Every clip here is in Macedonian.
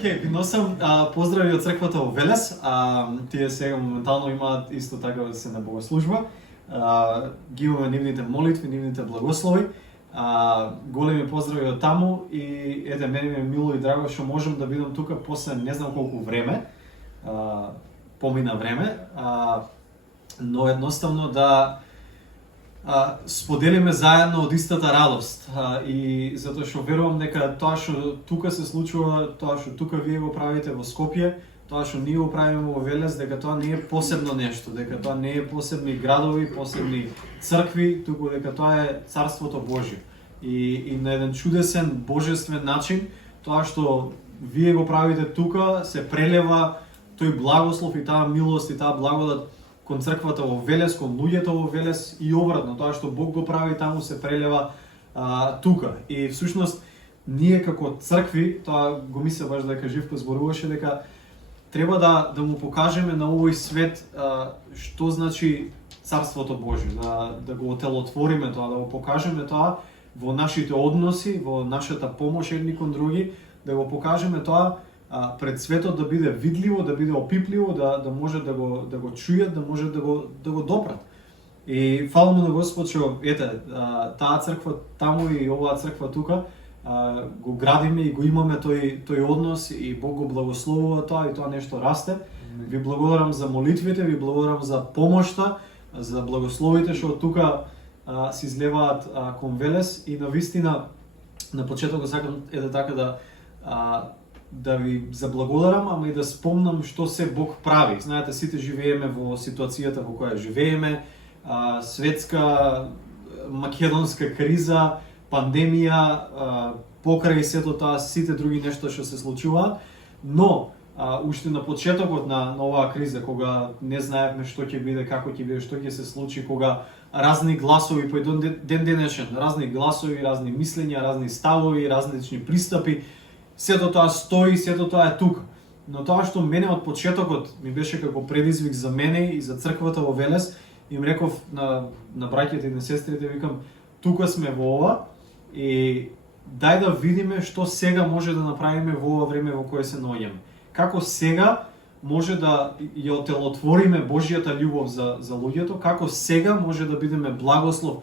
Океј, ви носам поздрави од црквата во Велес. Тие сега моментално имаат исто така да се на богослужба. Ги имаме нивните молитви, нивните благослови. Големи поздрави од таму и ете, мене ми е мило и драго што можам да бидам тука после не знам колку време. Помина време, но едноставно да споделиме заедно од истата радост. И затоа што верувам дека тоа што тука се случува, тоа што тука вие го правите во Скопје, тоа што ние го правиме во Велес, дека тоа не е посебно нешто, дека тоа не е посебни градови, посебни цркви, туку дека тоа е Царството Божјо. И на еден чудесен, божествен начин, тоа што вие го правите тука, се прелева тој благослов и таа милост и таа благодат кон црквата во Велес, кон луѓето во Велес и обратно, тоа што Бог го прави таму се прелева тука. И всушност ние како цркви, тоа го мисля баш дека Живко зборуваше дека треба да му покажеме на овој свет што значи Царството Божјо, да го отелотвориме тоа, да го покажеме тоа во нашите односи, во нашата помош едни кон други, да го покажеме тоа пред светот, да биде видливо, да биде опипливо, да може да го чујат, да може да го допрат. И фаламе на Господ што ете, таа црква таму и оваа црква тука го градиме и го имаме тој однос и Бог го благословува тоа и тоа нешто расте. Ви благодарам за молитвите, ви благодарам за помошта, за благословите што тука се излеваат кон Велес и навистина на почетокот сакам така да ви заблагодарам, ама и да спомнам што се Бог прави. Знаете, сите живееме во ситуацијата во која живееме, светска, македонска криза, пандемија, покрај сето тоа, сите други нешто што се случуваат, но уште на почетокот на оваа криза, кога не знаевме што ќе биде, како ќе биде, што ќе се случи, кога разни гласови, по ден денешен, разни гласови, разни мислења, разни ставови, различни пристапи, сето тоа стои, сето тоа е тука. Но тоа што мене од почетокот ми беше како предизвик за мене и за црквата во Велес, им реков на браќите и на сестрите, викам, тука сме во ова и дај да видиме што сега може да направиме во ова време во кое се наоѓаме. Како сега може да ја отелотвориме Божјата љубов за луѓето, како сега може да бидеме благослов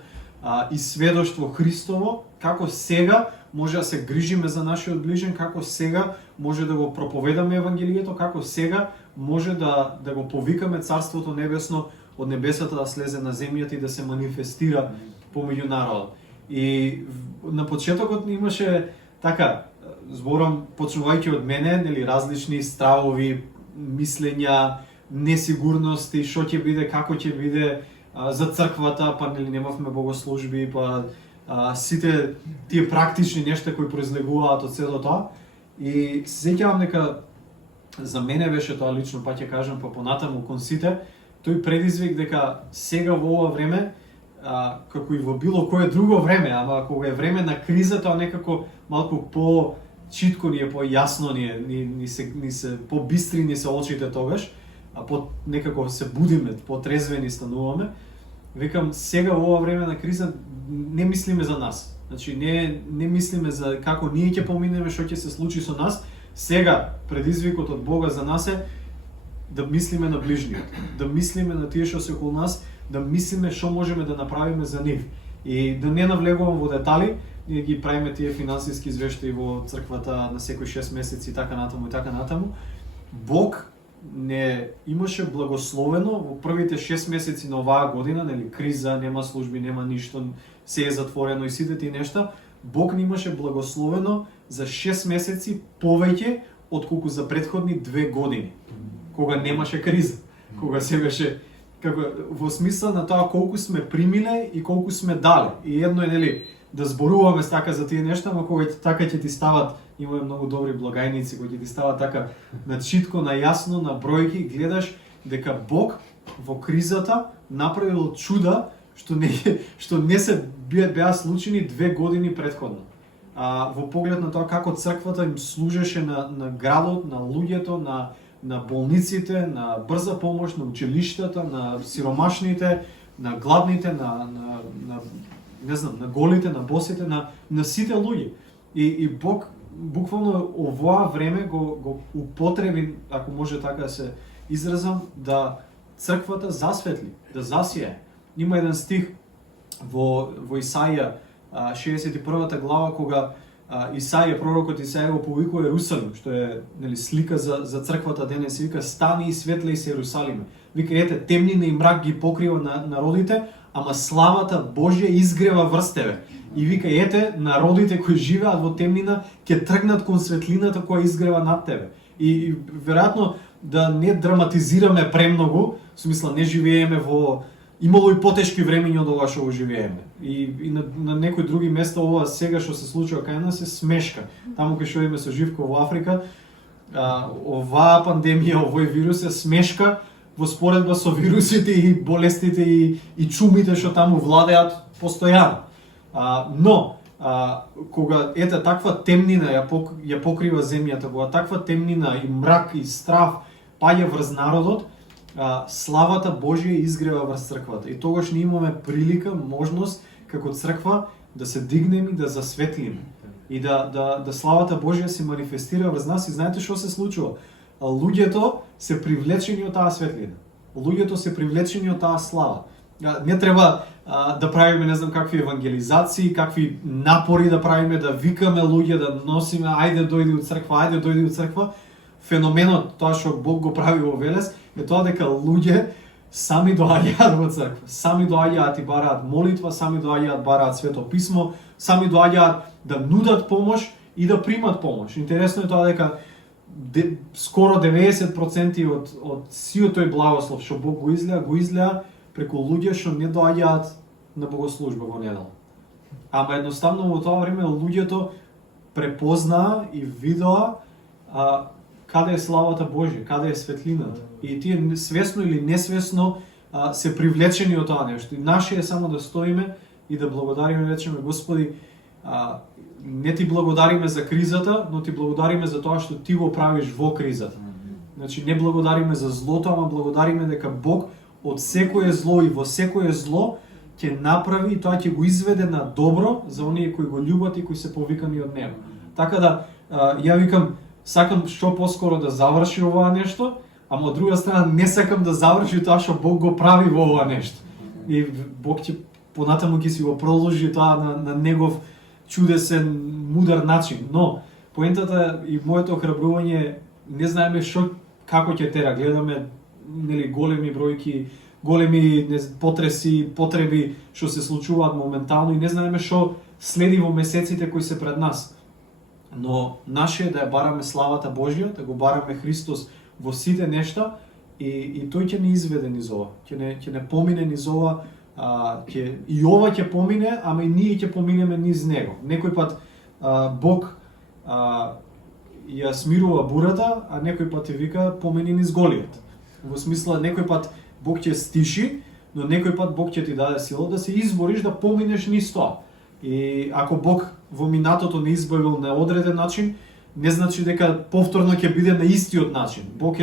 и сведоштво Христово, како сега може да се грижиме за нашиот ближен, како сега може да го проповедаме Евангелието, како сега може да го повикаме Царството Небесно од небесата да слезе на земјата и да се манифестира помеѓу народот. И на почетокот имаше така, зборам почнувајќи од мене, нели, различни стравови, мислења, несигурности, што ќе биде, како ќе биде за црквата, па нели немавме богослужби, па сите тие практични нешта кои произлегуваат од сето тоа. И се сеќавам дека за мене беше тоа лично, па ќе кажам па понатаму кон сите, тој предизвик дека сега во ова време, како и во било кое друго време, ама кога е време на криза, тоа некако малку по-читко ни е, по-јасно ни се по-бистри ни се очите тогаш, некако се будиме, по-трезвени стануваме. Викам, сега во ова време на криза не мислиме за нас. Значи не мислиме за како ние ќе поминеме, што ќе се случи со нас. Сега предизвикот од Бога за нас е да мислиме на ближниот, да мислиме на тие што се околу нас, да мислиме што можеме да направиме за нив. И да не навлегувам во детали, ние ги правиме тие финансиски извештаи во црквата на секој 6 месеци и така натаму. Бог не имаше благословено во првите 6 месеци на оваа година, нели, криза, нема служби, нема ништо, се е затворено и сите тие нешта. Бог не имаше благословено за 6 месеци повеќе отколку за претходни 2 години, кога немаше криза, кога се беше како во смисла на тоа колку сме примиле и колку сме дале. И едно е, нели, да зборуваме така за тие нешта, но кога така ќе ти стават, имаме многу добри благајници кои ќе ти стават така на читко, на јасно, на бројки, гледаш дека Бог во кризата направил чуда што не се беа случени 2 години претходно. Во поглед на тоа како црквата им служеше на градот, на луѓето, на болниците, на брза помош, на училиштата, на сиромашните, на гладните, не знам, на голите, на босите, на сите луѓе. И Бог буквално овоа време го употреби, ако може така да се изразам, да црквата засветли, да засие. Има еден стих во Исаија 61 глава, кога пророкот Исаија го повикува Ерусалим, што е слика за црквата денес, и вика: стани и светлеј се Ерусалиме. Вика: ете, темнина и мрак ги покрива на народите, ама славата Божја изгрева врз тебе. И вика: ете, народите кои живеат во темнина ќе тргнат кон светлината која изгрева над тебе. И веројатно да не драматизираме премногу, во смисла не живееме во имало и потешки времења од ова што го живееме. И на некои други места ова сега што се случува кај нас е смешка. Таму кај што имаме со Живко во Африка, оваа пандемија, овој вирус е смешка во споредба со вирусите и болестите и чумите што таму владеат постојано. Но кога ета таква темнина ја покрива земјата, кога таква темнина и мрак и страв паѓа врз народот, славата Божја изгрева врз црквата. И тогаш ние имаме прилика, можност како црква да се дигнеме и да засветлиме. И да славата Божја се манифестира врз нас. И знаете што се случува? Луѓето се привлечени од таа светлина. Луѓето се привлечени од таа слава. Не треба да правиме не знам какви евангелизации, какви напори да правиме, да викаме луѓе, да носиме ајде дојди од црква, ајде дојди од црква. Феноменот, тоа што Бог го прави во Велес, е тоа дека луѓе сами доаѓаат во црква, сами доаѓаат и бараат молитва, сами доаѓаод бараат свето писмо, сами доаѓаат да нудат помош и да примат помош. Интересно е тоа дека скоро 90% од сиот тој благослов што Бог го излеа преку луѓе што не доаѓаат на богослужба во недела. Ама едноставно во тоа време луѓето препознаа и видоа каде е славата Божја, каде е светлината. И тие свесно или несвесно се привлечени од тоа нешто. И наше е само да стоиме и да благодариме, речеме: Господи, не ти благодариме за кризата, но ти благодариме за тоа што ти го правиш во кризата. Значи не благодариме за злото, ама благодариме дека Бог од секое зло и во секое зло ќе направи и тоа ќе го изведе на добро за оние кои го љубат и кои се повикани од Него. Така да ја викам, сакам што поскоро да заврши оваа нешто, ама од друга страна не сакам да заврши тоа што Бог го прави во ова нешто. И Бог ќе понатаму ќе си го продолжи тоа на негов чудесен, мудар начин. Но поентата и моето охрабрување, не знаеме што како ќе тера, гледаме големи бројки, големи потреси, потреби што се случуваат моментално и не знаеме што следи во месеците кои се пред нас. Но наше е да ја бараме славата Божја, да го бараме Христос во сите нешта и тој ќе не изведе низ ова, ќе не помине низ ова, и ова ќе помине, ама и ние ќе поминеме низ него. Некој пат Бог ја смирува бурата, а некој пат ја вика помини низ Голијат. Во смисла, некој пат Бог ќе стиши, но некој пат Бог ќе ти даде сила да се избориш да поминеш низ тоа. И ако Бог во минатото не избавил на одреден начин, не значи дека повторно ќе биде на истиот начин. Бог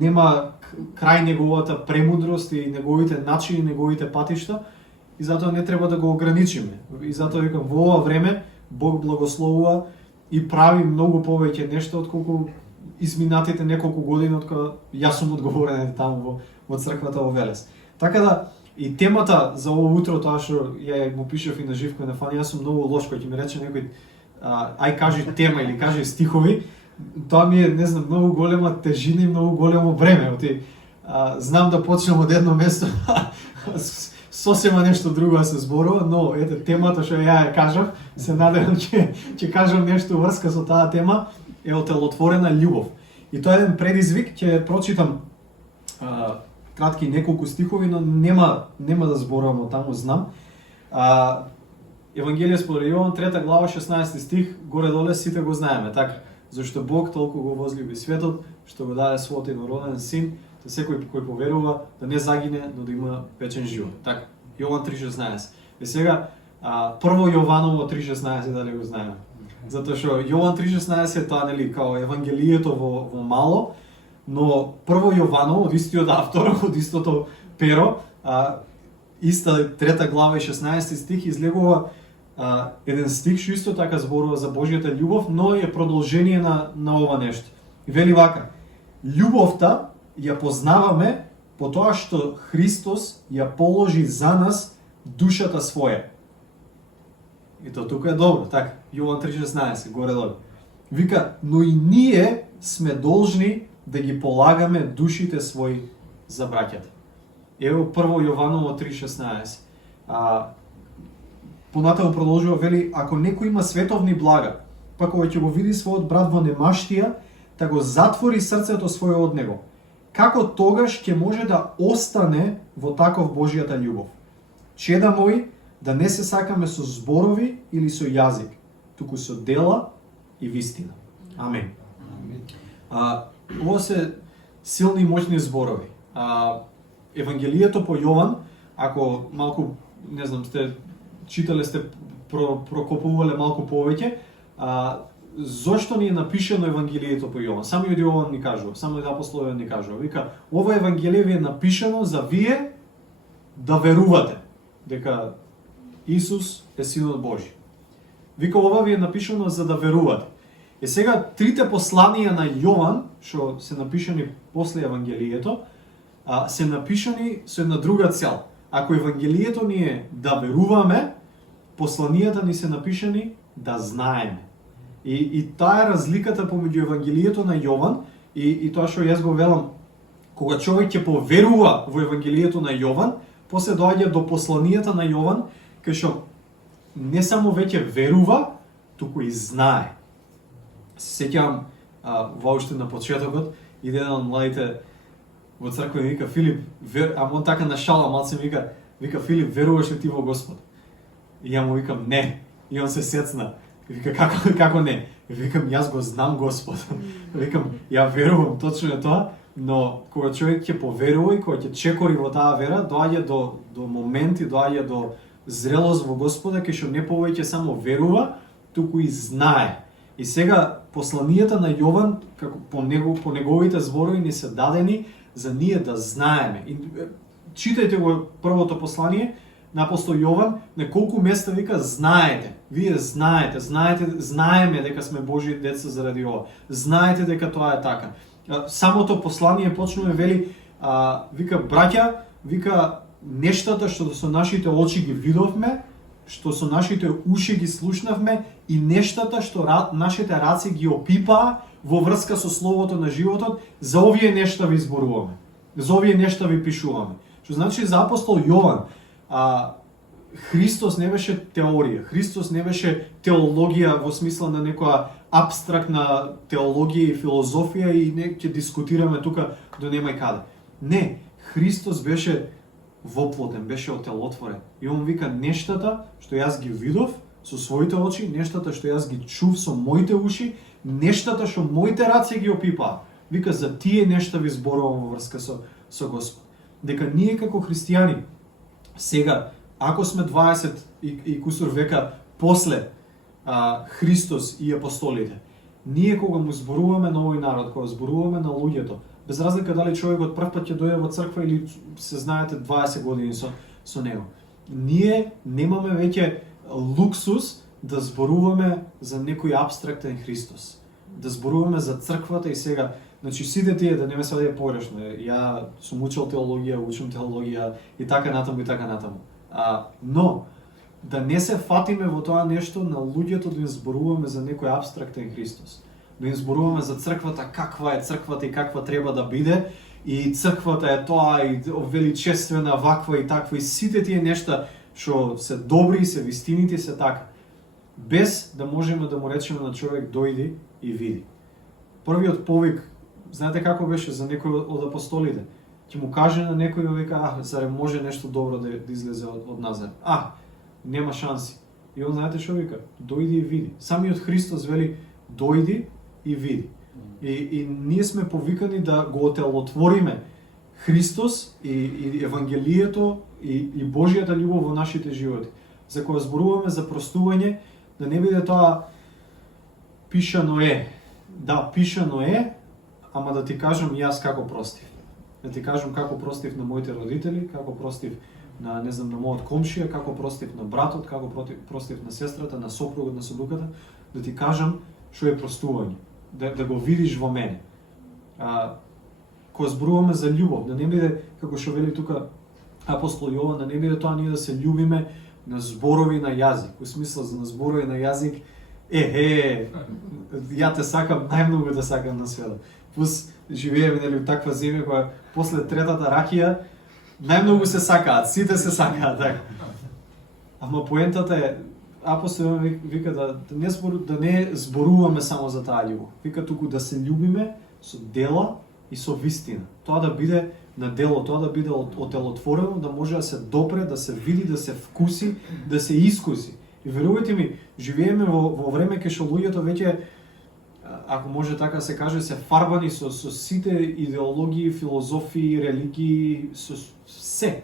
нема крај неговата премудрост и неговите начини, неговите патишта, и затоа не треба да го ограничиме. И затоа викам, во ова време Бог благословува и прави многу повеќе нешто отколку изминатите неколку години од кога јас сум одговорен таму во црквата во Велес. Така да и темата за ово утро, тоа што ја му пишав и на Живко и на Фани, јас сум многу лош кој ќе ми рече некој ај кажи тема или кажи стихови, тоа ми е, не знам, многу голема тежина и многу големо бреме. Знам да почнем од едно место, сосема нешто друго да се зборува, но ете темата што ја кажав, се надевам ќе кажам нешто врска со таа тема, е отелотворена љубов. И тоа е еден предизвик, ќе прочитам кратки неколку стихови, но нема да зборувам од таму, знам. Евангелие според Јован, 3 глава, 16 стих, горе-доле сите го знаеме, така. Зашто Бог толку го возлюби светот, што го даде својот единороден син, да секој кој поверува да не загине, но да има вечен живот. Така, Јован 3:16. И сега, прво Јованово 3:16, дали го знаеме. Затоа што Јован 3:16 тоа као Евангелието во мало, но прво Јованово од истиот автор, од истото перо, иста 3 глава и 16 стих излегува еден стих што исто така зборува за Божјата љубов, но е продолжение на ова нешто. И вели вака: љубовта ја познаваме по тоа што Христос ја положи за нас душата своја. И то тука е добро, така, Јован 3:16, горе долу. Вика, но и ние сме должни да ги полагаме душите своји за браќата. Ево прво Јованово 3:16. Понатаму продолжува, вели, ако некој има световни блага, па кога ќе го види својот брат во немаштија, да го затвори срцето свое од него, како тогаш ќе може да остане во таков Божјата љубов? Чеда мои, да не се сакаме со зборови или со јазик, туку со дела и вистина. Амин. Ова се силни и моćни зборови. Евангелието по Јован, ако малку, не знам, сте читале, сте прокопувале малку повеќе, зошто ни е напишано Евангелието по Јован? Самиот Јован ни кажува, самиот апостол Јован ни кажува. Вика, ова Евангелие ви е напишано за вие да верувате дека Исус е Синот Божи. Вика, ова ви е напишано за да верувате. И сега трите посланија на Јован, што се напишани после Евангелието, се напишани со една друга цел. Ако Евангелието ни е да веруваме, посланијата ни се напишани да знаеме. И таа е разликата помеѓу Евангелието на Јован и тоа што јас го велам, кога човек ќе поверува во Евангелието на Јован, после доаѓа до посланијата на Јован, кај што не само веќе верува, туку и знае. Се сеќавам воопшто на почетокот, иде еден од младите во црква и вика, Филип, он така на шала малце ми вика, Филип, веруваш ли ти во Господ? И ја му викам, не. И он се сецна. И вика, како не? И викам, јас го знам Господ. Викам, ја верувам, точно е тоа, но кога човек ќе поверува и кога ќе чекори во таа вера, доаѓа до моменти, доаѓа до зрелост во Господа, кај што не повеќе само верува, туку и знае. И сега посланијата на Јован, како по неговите зборови ни се дадени за ние да знаеме. И читајте го првото послание на апостол Јован, на колку места вика знаете. Вие знаеме дека сме Божји деца заради ова. Знаете дека тоа е така. Самото послание почнува вели, вика, браќа, вика, нештата што со нашите очи ги видовме, што со нашите уши ги слушнавме и нештата што нашите раци ги опипаа во врска со словото на животот, за овие нешта ви зборуваме. За овие нешта ви пишуваме. Што значи за апостол Јован, Христос не беше теорија, Христос не беше теологија во смисла на некоја абстрактна теологија и филозофија и не ќе дискутираме тука до нема и каде. Не, Христос беше воплотен, беше отелотворен. И он вика, нештата што јас ги видов со своите очи, нештата што јас ги чув со моите уши, нештата што моите раци ги опипаа. Вика, за тие нешта ви зборувам во врска со Господ. Дека ние како христијани, сега, ако сме 20 и кусур века после Христос и апостолите, ние кога му зборуваме на овој народ, кога зборуваме на луѓето, без разлика дали човекот прв пат ќе дојде во црква или се знаете 20 години со него, ние немаме веќе луксус да зборуваме за некој абстрактен Христос. Да зборуваме за црквата и сега, значи сите тие, да не ме свади погрешно, ја сум учел теологија, учам теологија и така натаму и така натаму. Но да не се фатиме во тоа нешто на луѓето да им зборуваме за некој абстрактен Христос. Да им зборуваме за црквата, каква е црквата и каква треба да биде, и црквата е тоа и величествена, ваква и таква, и сите тие нешта што се добри, се вистините, се така. Без да можеме да му речеме на човек дојди и види. Првиот повик, знаете како беше за некој од апостолите? Ќе му каже на некој и вика, заре може нешто добро да излезе од Назарет. Нема шанси. И он знаете што вика? Дојди и види. Самиот Христос вели, дојди и види. И ние сме повикани да го отелотвориме Христос и Евангелието и Божјата љубов во нашите животи. За кога зборуваме за простување, да не биде тоа пишано е. Да, пишано е, ама да ти кажам јас како простив. Да ти кажам како простив на моите родители, како простив на не знам на мојот комшија, како простив на братот, како простив на сестрата, на сопругот, на сопругата, да ти кажам што е простување, да го видиш во мене. Кога зборуваме за љубов, да не биде како што вели тука апостол Јован, да не биде тоа ние да се љубиме на зборови на јазик. Во смисла за на зборови на јазик, ја те сакам, најмногу те сакам на светот. Пус живееме нели у таква земја која после третата ракија најмногу се сакаат, сите се сакаат така. Ама поентата е апостол вика да не зборуваме само за таа љубов. Вика туку да се љубиме со дела и со вистина. Тоа да биде на дело, тоа да биде отелотворено, да може да се допре, да се види, да се вкуси, да се искуси. И верувајте ми, живееме во време кај што луѓето веќе, ако може така да се каже, се фарбани со сите идеологии, филозофии, религии, со се.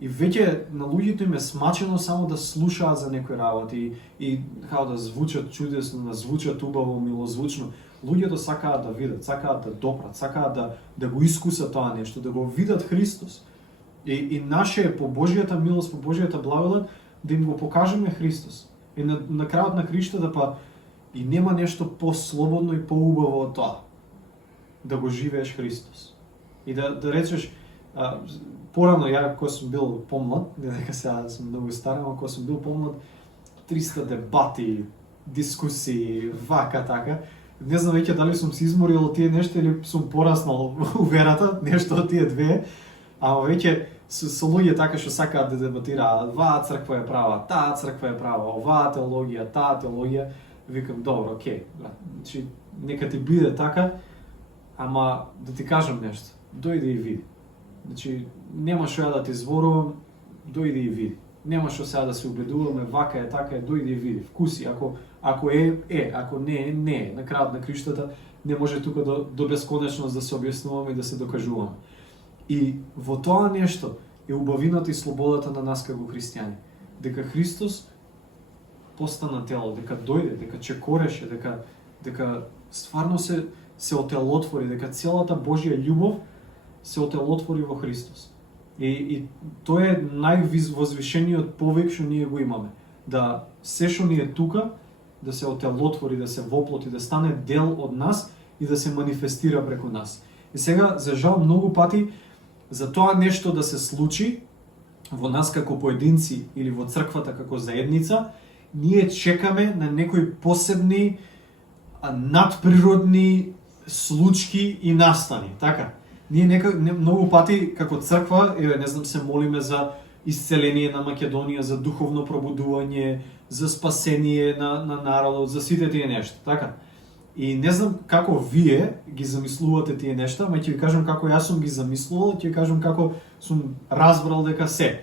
И веќе на луѓето им е смачено само да слушаат за некои работи и како да звучат чудесно, да звучат убаво, милозвучно. Луѓето сакаат да видат, сакаат да допрат, сакаат да го искусат тоа нешто, да го видат Христос. И наше по Божјата милост, по Божјата благодат, да им го покажеме Христос. И на крајот на криштата па и нема нешто послободно и поубаво од тоа. Да го живееш Христос. И да речеш, порано ја кога сум бил помлад, не дека сега сум многу стар, но кога сум бил помлад, 300 дебати, дискусии, вака така. Не знам веќе дали сум се изморил од тие нешто или сум пораснал у верата, нешто од тие две, ама веќе со луѓе така што сакаат да дебатираат, оваа црква е права, таа црква е права, оваа теологија, таа теологија, викам добро, окей, значи нека ти биде така, ама да ти кажам нешто, дојди и види. Значи нема што ја да ти зборувам, дојди и види. Нема што сега да се убедуваме, вака е, така е, дојди и види, вкуси, ако е, ако не е, не е. На крајот на криштата не може тука до бесконечност да се објаснуваме и да се докажуваме. И во тоа нешто е убавината и слободата на нас како христијани. Дека Христос постана тело, дека дојде, дека чекореше, дека стварно се отелотвори, дека целата Божја љубов се отелотвори во Христос. И тоа е највозвишениот повик што ние го имаме. Да се што ни е тука, да се отелотвори, да се воплоти, да стане дел од нас и да се манифестира преку нас. И сега, за жал, многу пати за тоа нешто да се случи во нас како поединци или во црквата како заедница, ние чекаме на некои посебни надприродни случки и настани, така? Ние многу пати како црква, не знам, се молиме за исцеление на Македонија, за духовно пробудување, за спасение на народот, за сите тие нешта, така? И не знам како вие ги замислувате тие нешта, ама ќе ви кажам како јас сум ги замислувал, ќе ви кажам како сум разбрал дека се.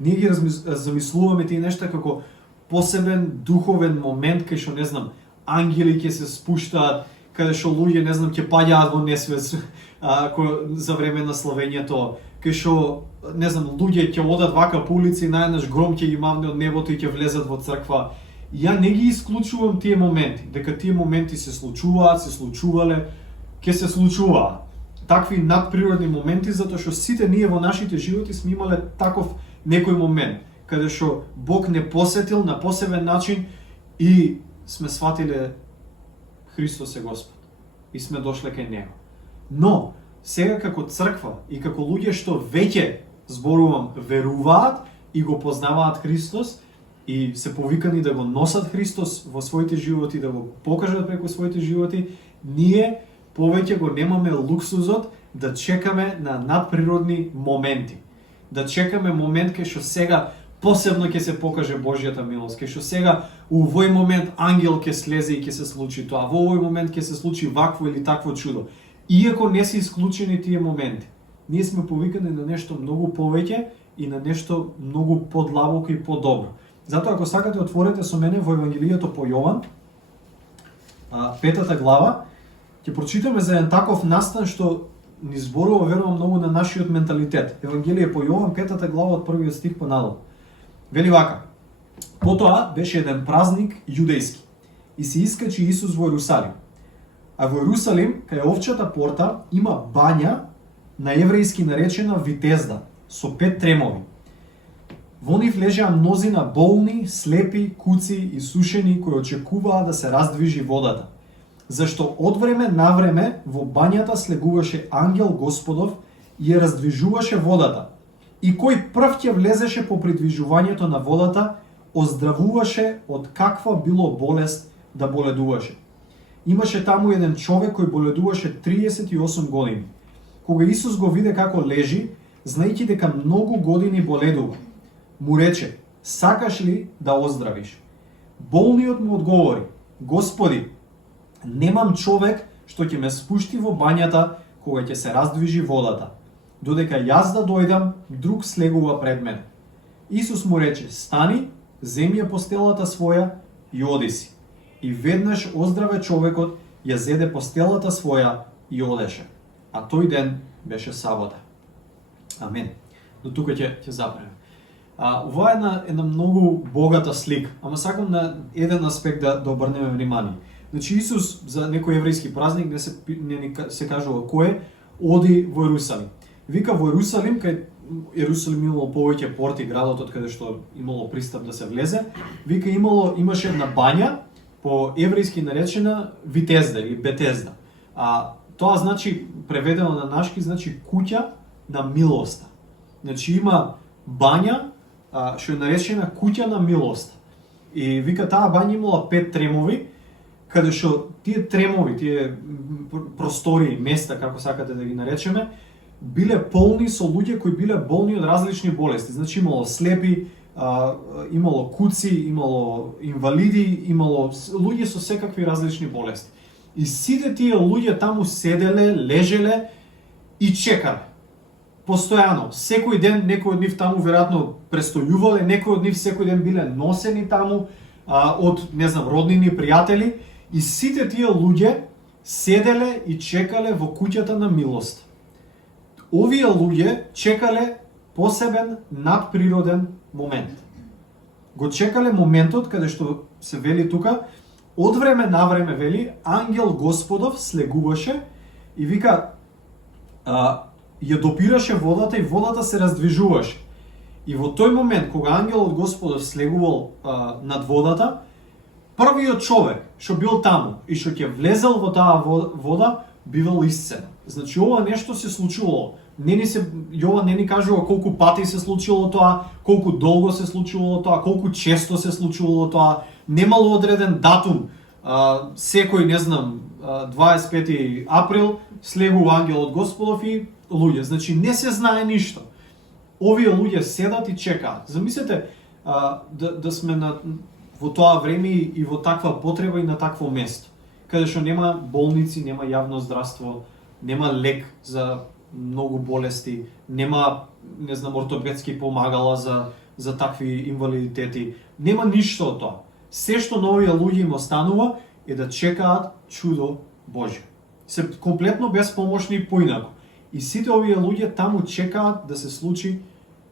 Ние ги замислуваме тие нешта како посебен духовен момент кај што, не знам, ангели ќе се спуштаат, каде што луѓе, не знам, ќе паѓаат во несвест за време на славењето, кај што, не знам, луѓе ќе одат вака по улици и најнаш гром ќе ги мавне од небото и ќе влезат во црква. Ја не ги исклучувам тие моменти, дека тие моменти се случуваат, се случувале, ќе се случуваат. Такви надприродни моменти, затоа што сите ние во нашите животи сме имале таков некој момент, каде што Бог не посетил на посебен начин и сме сватиле Христос е Господ и сме дошле кај Него. Но, сега како црква и како луѓе што веќе, зборувам, веруваат и го познаваат Христос и се повикани да го носат Христос во своите животи, да го покажат преку своите животи, ние повеќе го немаме луксузот да чекаме на надприродни моменти. Да чекаме момент кај што сега посебно ќе се покаже Божјата милост, кај што сега у овој момент ангел ќе слезе и ќе се случи тоа, во овој момент ќе се случи вакво или такво чудо. Иако не се исклучени тие моменти, ние сме повикани на нешто многу повеќе и на нешто многу подлабоко и подобро. Затоа ако сакате отворете со мене во Евангелието по Јован, 5 глава, ќе прочитаме за еден таков настан што ни зборува, верувам, многу на нашиот менталитет. Евангелие по Јован, 5 глава од првиот стих понадолу. Вели вака: Потоа беше еден празник јудејски и се искачи Исус во Ерусалим. А во Ерусалим, кај овчата порта, има бања на еврејски наречена Витезда, со 5 тремови. Во нив лежеа мнозина болни, слепи, куци и сушени кои очекуваа да се раздвижи водата. Зашто од време на време во бањата слегуваше ангел Господов и ја раздвижуваше водата. И кој прв ќе влезеше по придвижувањето на водата, оздравуваше од каква било болест да боледуваше. Имаше таму еден човек кој боледуваше 38 години. Кога Исус го виде како лежи, знаејќи дека многу години боледува, му рече: "Сакаш ли да оздравиш?" Болниот му одговори: "Господи, немам човек што ќе ме спушти во бањата кога ќе се раздвижи водата. Додека јас да дојдам, друг слегува пред мене." Исус му рече: "Стани, земи ја постелата своја и оди си." И веднаш оздраве човекот, ја зеде постелата своја и одеше. А тој ден беше сабота. Амен. До тука ќе запреме. Ова е една многу богата слика, ама сакам на еден аспект да обрнеме внимание. Значи Исус за некој еврејски празник не се кажува кој оди во Ерусалим. Вика во Ерусалим, кај Ерусалим имало повеќе порти, градот од каде што имало пристап да се влезе. Вика имаше една бања по еврејски наречена Витезда или Бетезда. Тоа значи, преведено на нашки, значи куќа на милоста. Значи има бања што е наречена куќа на милоста. И вика таа бања имала 5 тремови, каде што тие тремови, тие простори, места, како сакате да ги наречеме, биле полни со луѓе кои биле болни од различни болести. Значи имало слепи, имало куци, имало инвалиди, имало луѓе со секакви различни болести. И сите тие луѓе таму седеле, лежеле и чекале. Постојано, секој ден некој од нив таму веројатно престојувале, некој од нив секој ден биле носени таму од, не знам, роднини, пријатели, и сите тие луѓе седеле и чекале во куќата на милост. Овие луѓе чекале посебен надприроден момент. Го чекале моментот каде што се вели тука, од време на време вели, ангел Господов слегуваше и вика, ја допираше водата и водата се раздвижуваше. И во тој момент, кога ангелот Господов слегувал над водата, првиот човек што бил таму и што ќе влезел во таа вода, бивал исцелен. Значи ова нешто се случувало. Јован не ни кажува колку пати се случило тоа, колку долго се случувало тоа, колку често се случувало тоа. Немало одреден датум. Секој, не знам, 25 април слегува ангелот Господов и луѓе. Значи не се знае ништо. Овие луѓе седат и чекаат. Замислете да сме во тоа време и во таква потреба и на такво место, каде што нема болници, нема јавно здравство, нема лек за многу болести, нема, не знам, ортопедски помагала за такви инвалидитети, нема ништо од тоа. Се што на овие луѓе им останува е да чекаат чудо Божјо. Се комплетно безпомошни и поинако. И сите овие луѓе таму чекаат да се случи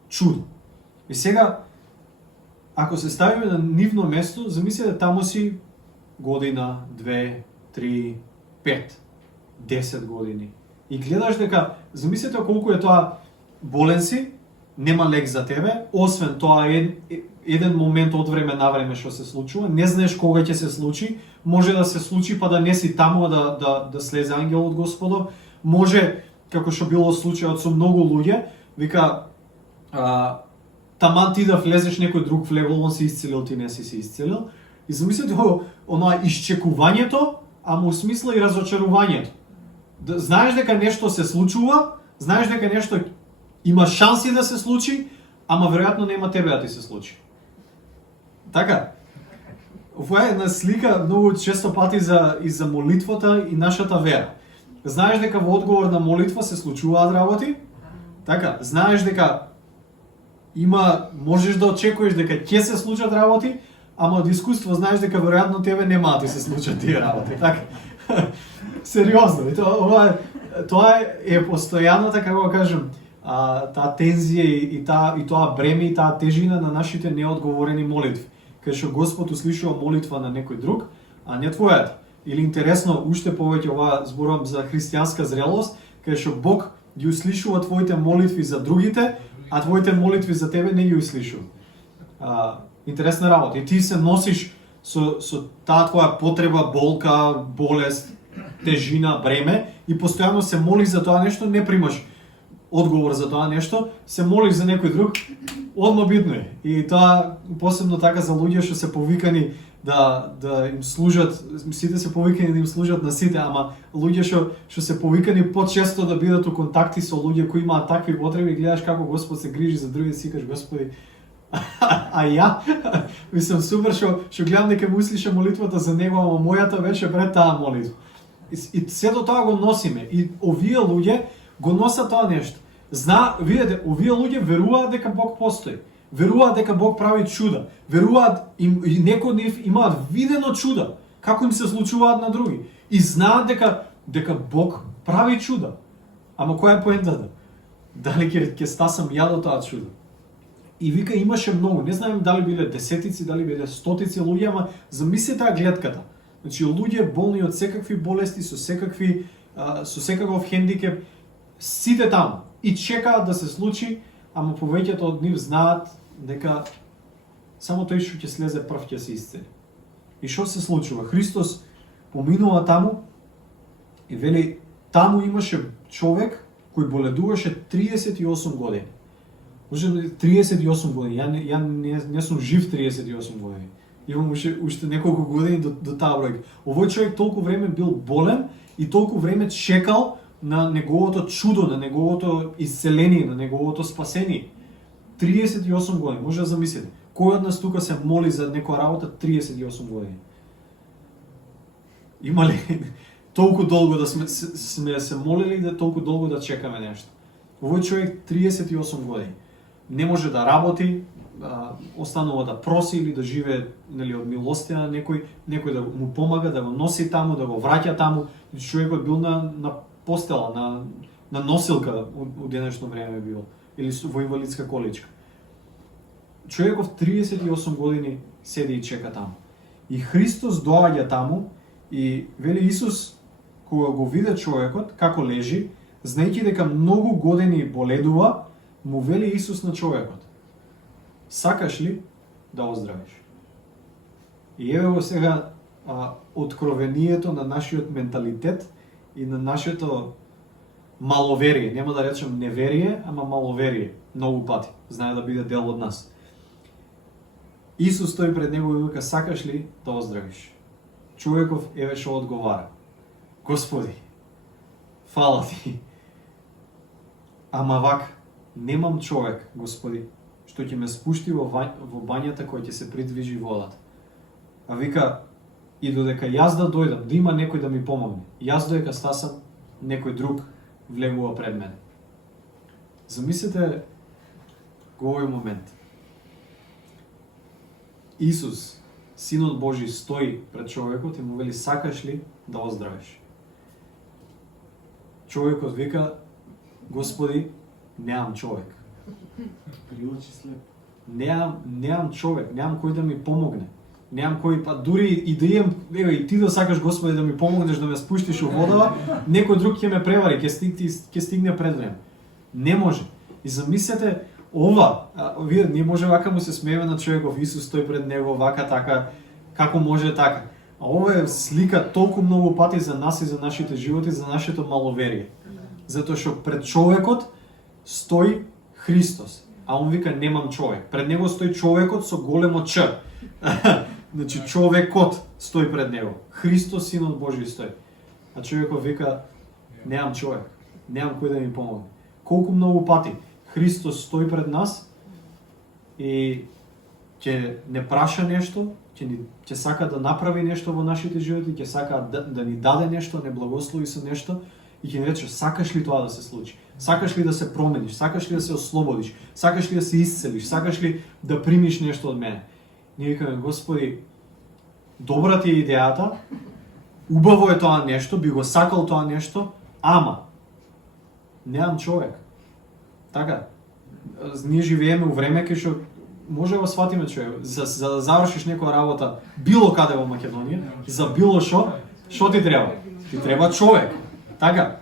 чудо. И сега, ако се ставиме на нивно место, замислете таму си година, 2, 3, 5, 10 години. И гледаш дека, замислете колку е тоа болен си, нема лек за тебе, освен тоа еден момент од време на време што се случува, не знаеш кога ќе се случи, може да се случи па да не си таму да слезе ангелот Господов, може, како што било случајот со многу луѓе, вика, таман ти да влезеш, некој друг влегол, он се исцелил, ти не си се исцелил. И замислете она исчекувањето, ама у смисла и разочарувањето. Знаеш дека нешто се случува, знаеш дека нешто има шанси да се случи, ама веројатно нема тебе да ти се случи. Така, ова е една слика многу често пати за молитвата и нашата вера. Знаеш дека во одговор на молитва се случуваат работи, така, знаеш дека можеш да очекуваш дека ќе се случат работи, ама од искуство знаеш дека веројатно тебе нема да ти се случат тие работи, така. Сериозно, тоа е постојаната, како да кажем, таа тензија и тоа бреме и таа тежина на нашите неодговорени молитви. Кај што Господ услишува молитва на некој друг, а не твојата. Или интересно, уште повеќе ова зборувам за христијанска зрелост, кај што Бог ги услишува твоите молитви за другите, а твоите молитви за тебе не ги услишува. интересна работа. И ти се носиш со таа твоја потреба, болка, болест, тежина, бреме и постојано се молиш за тоа нешто, не примаш одговор за тоа нешто, се молиш за некој друг, одно битно е. И тоа посебно така за луѓе што се повикани да им служат, сите се повикани да им служат на сите, ама луѓе што се повикани почесто да бидат у контакти со луѓе кои имаат такви потреби, гледаш како Господ се грижи за други, си кажеш Господи, а ја мислам супер што гледам дека му услиша молитвата за него, ама мојата беше пред таа молитва. И сето тоа го носиме. И овие луѓе го носат тоа нешто. Видете, овие луѓе веруваат дека Бог постои. Веруваат дека Бог прави чуда. Веруваат и некои од нив имаат видено чуда како им се случуваат на други. И знаат дека Бог прави чуда. Ама која е поентата? Дали ќе стасам ја до тоа чудо? И вика имаше многу, не знаем дали биле десетици, дали биле стотици луѓе, ама замислете гледката. Значи луѓе болни од секакви болести, со секаков хендикеп, сите таму и чекаат да се случи, ама повеќето од нив знаат дека само тој што ќе слезе прв ќе се исцели. И што се случува? Христос поминува таму и вели таму имаше човек кој боледуваше 38 години. Може 38 години, ја не сум жив 38 години. Имам уште неколку години до таа бројка. Овој човек толку време бил болен и толку време чекал на неговото чудо, на неговото исцеление, на неговото спасение. 38 години, може да замислите. Кој од нас тука се моли за некоја работа 38 години? Има ли толку долго да сме се молили, да толку долго да чекаме нешто? Овој човек 38 години не може да работи, останува да проси или да живее од милостина на некој да му помага, да го носи таму, да го враќа таму. Човекот бил на постела, на носилка у денешно време бил, или во инвалидска количка. Човеков 38 години седи и чека таму. И Христос доаѓа таму и вели Исус, кога го виде човекот како лежи, знаејќи дека многу години боледува, му вели Исус на човекот: сакаш ли да оздравиш? И еве го сега откровението на нашиот менталитет и на нашето маловерие. Нема да речем неверие, ама маловерие. Многу пати. Знае да биде дел од нас. Исус стои пред него и вика: сакаш ли да оздравиш? Човеков еве што одговара: Господи, фала ти. Ама вака, немам човек, Господи, што ќе ме спушти во бањата која ќе се придвижи водата. А вика, и додека јас да дојдам, да има некој да ми помогне, јас додека стасам, некој друг влегува пред мене. Замислете го овој момент. Исус, Синот Божи, стои пред човекот и му вели: сакаш ли да оздравиш? Човекот вика: Господи, немам човек. Приочи слеп. Немам човек, немам кој да ми помогне. Немам кој, па дури и да имам, еве и ти да сакаш, Господи, да ми помогнеш да ме спуштиш во водава, некој друг ќе ме превари, ќе стигне пред мене. Не може. И замислете ова, вие не може вака му се смееме на човеков, Исус стои пред него вака така, како може така. А ова е слика толку многу пати за нас и за нашите животи, за нашето маловерие. Затоа што пред човекот стои Христос, а он вика: немам човек. Пред него стои човекот со големо Ч. Значи човекот стои пред него. Христос, Синот Божи, стои. А човекот вика: немам човек. Немам кој да ми помогне. Колку многу пати Христос стои пред нас и ќе не праша нешто, ќе сака да направи нешто во нашите животи, ќе сака да ни даде нешто, не благослови со нешто и ќе ни рече: сакаш ли тоа да се случи? Сакаш ли да се промениш? Сакаш ли да се ослободиш? Сакаш ли да се исцелиш? Сакаш ли да примиш нешто од мене? Ние викаме: Господи, добра ти е идејата, убаво е тоа нешто, би го сакал тоа нешто, ама немам човек. Така, ние живееме у време кај што може да го сватиме, човек, за да завршиш некоја работа било каде во Македонија, за било што ти треба? Ти треба човек. Така.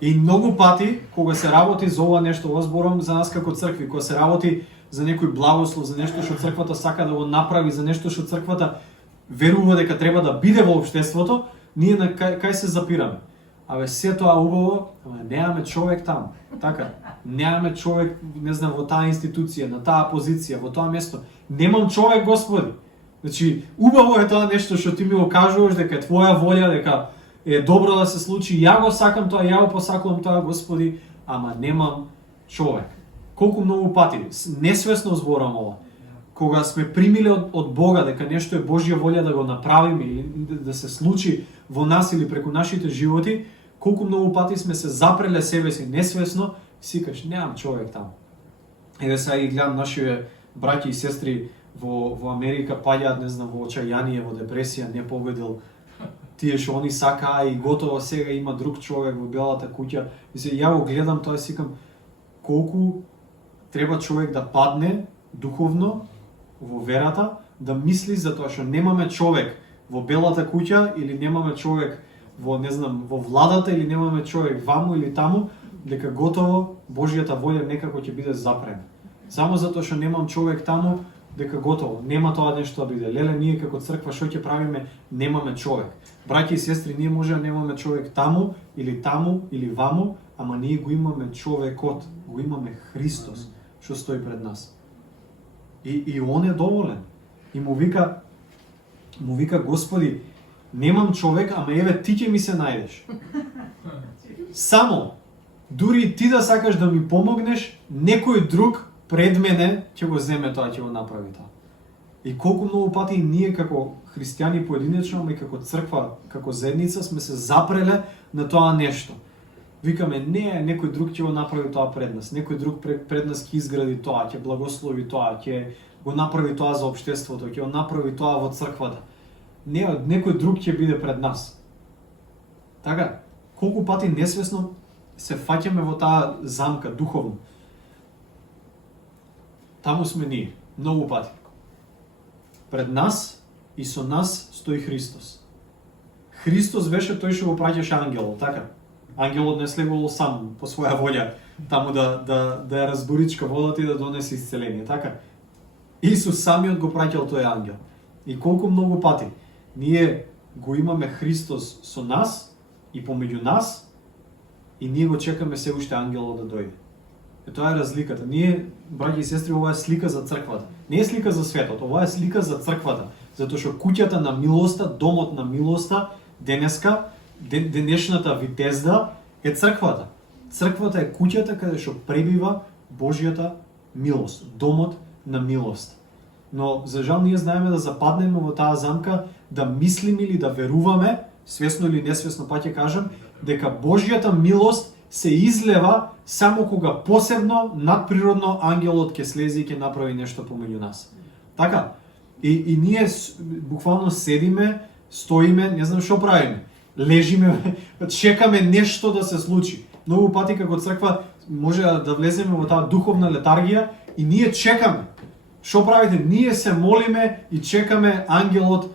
И многу пати кога се работи за ова нешто, ова зборам за нас како цркви, кога се работи за некој благослов, за нешто што црквата сака да го направи, за нешто што црквата верува дека треба да биде во општеството, ние на кај се запираме. Абе, се тоа убаво, ама немаме човек таму. Така, немаме човек, не знам, во таа институција, на таа позиција, во тоа место. Немам човек, Господи. Значи, убаво е тоа нешто што ти ми го кажуваш, дека е твоја волја, дека е добро да се случи. Ја го сакам тоа, ја го посакувам тоа, Господи, ама немам човек. Колку многу пати, несвесно зборам ова, кога сме примиле од Бога дека нешто е Божја волја да го направиме или да се случи во нас или преку нашите животи, колку многу пати сме се запреле себе си несвесно, сикаш, немам човек таму. Еве сега ги гледам нашите браќи и сестри во Америка паѓаат, не знам, во очајание, во депресија, не победил тие што они сакаа и готово сега има друг човек во белата куќа. И се ја го гледам тоа и сикам колку треба човек да падне духовно во верата, да мисли за тоа што немаме човек во белата куќа или немаме човек во, не знам, во владата или немаме човек ваму или таму, дека готово Божјата волја некако ќе биде запрена. Само затоа што немам човек таму, дека готово, нема тоа нешто да биде. Леле, ние како црква што ќе правиме? Немаме човек. Браќи и сестри, ние може да немаме човек таму или ваму, ама ние го имаме човекот, го имаме Христос што стои пред нас. И он е доволен. И му вика Господи, немам човек, ама еве ти ќе ми се најдеш. Само, дури ти да сакаш да ми помогнеш, некој друг пред мене ќе го земе тоа, ќе го направи тоа. И колку многу пати ние како христијани поединечно, ама и како црква, како заедница сме се запреле на тоа нешто. Викаме, не, некој друг ќе го направи тоа пред нас, некој друг пред нас ќе изгради тоа, ќе благослови тоа, ќе го направи тоа за општеството, ќе го направи тоа во црквата. Не, некој друг ќе биде пред нас. Така, колку пати несвесно се фаќаме во таа замка духовно. Таму сме ние, многу пати. Пред нас и со нас стои Христос. Христос беше тој што го праќаше ангелот, така? Ангелот не слегувал сам по своја волја таму да ја разборичка водата и да донесе исцеление, така? Исус самиот го праќал тој ангел. И колку многу пати ние го имаме Христос со нас и помеѓу нас и ние го чекаме се уште ангелот да дојде. Е тоа е разликата. Ние, браќи и сестри, ова е слика за црквата. Не е слика за светот, ова е слика за црквата. Затоа што куќата на милоста, домот на милоста, денеска, денешната витезда е црквата. Црквата е куќата каде што пребива Божјата милост, домот на милост. Но за жал ние знаеме да западнеме во таа замка, да мислиме или да веруваме, свесно или несвесно па ќе кажам, дека Божјата милост се излева само кога посебно надприродно ангелот ќе слези и ќе направи нешто помеѓу нас. Така? И ние буквално седиме, стоиме, не знам што правиме. Лежиме, чекаме нешто да се случи. Многу пати како црква може да влеземе во таа духовна летаргија и ние чекаме. Што правите? Ние се молиме и чекаме ангелот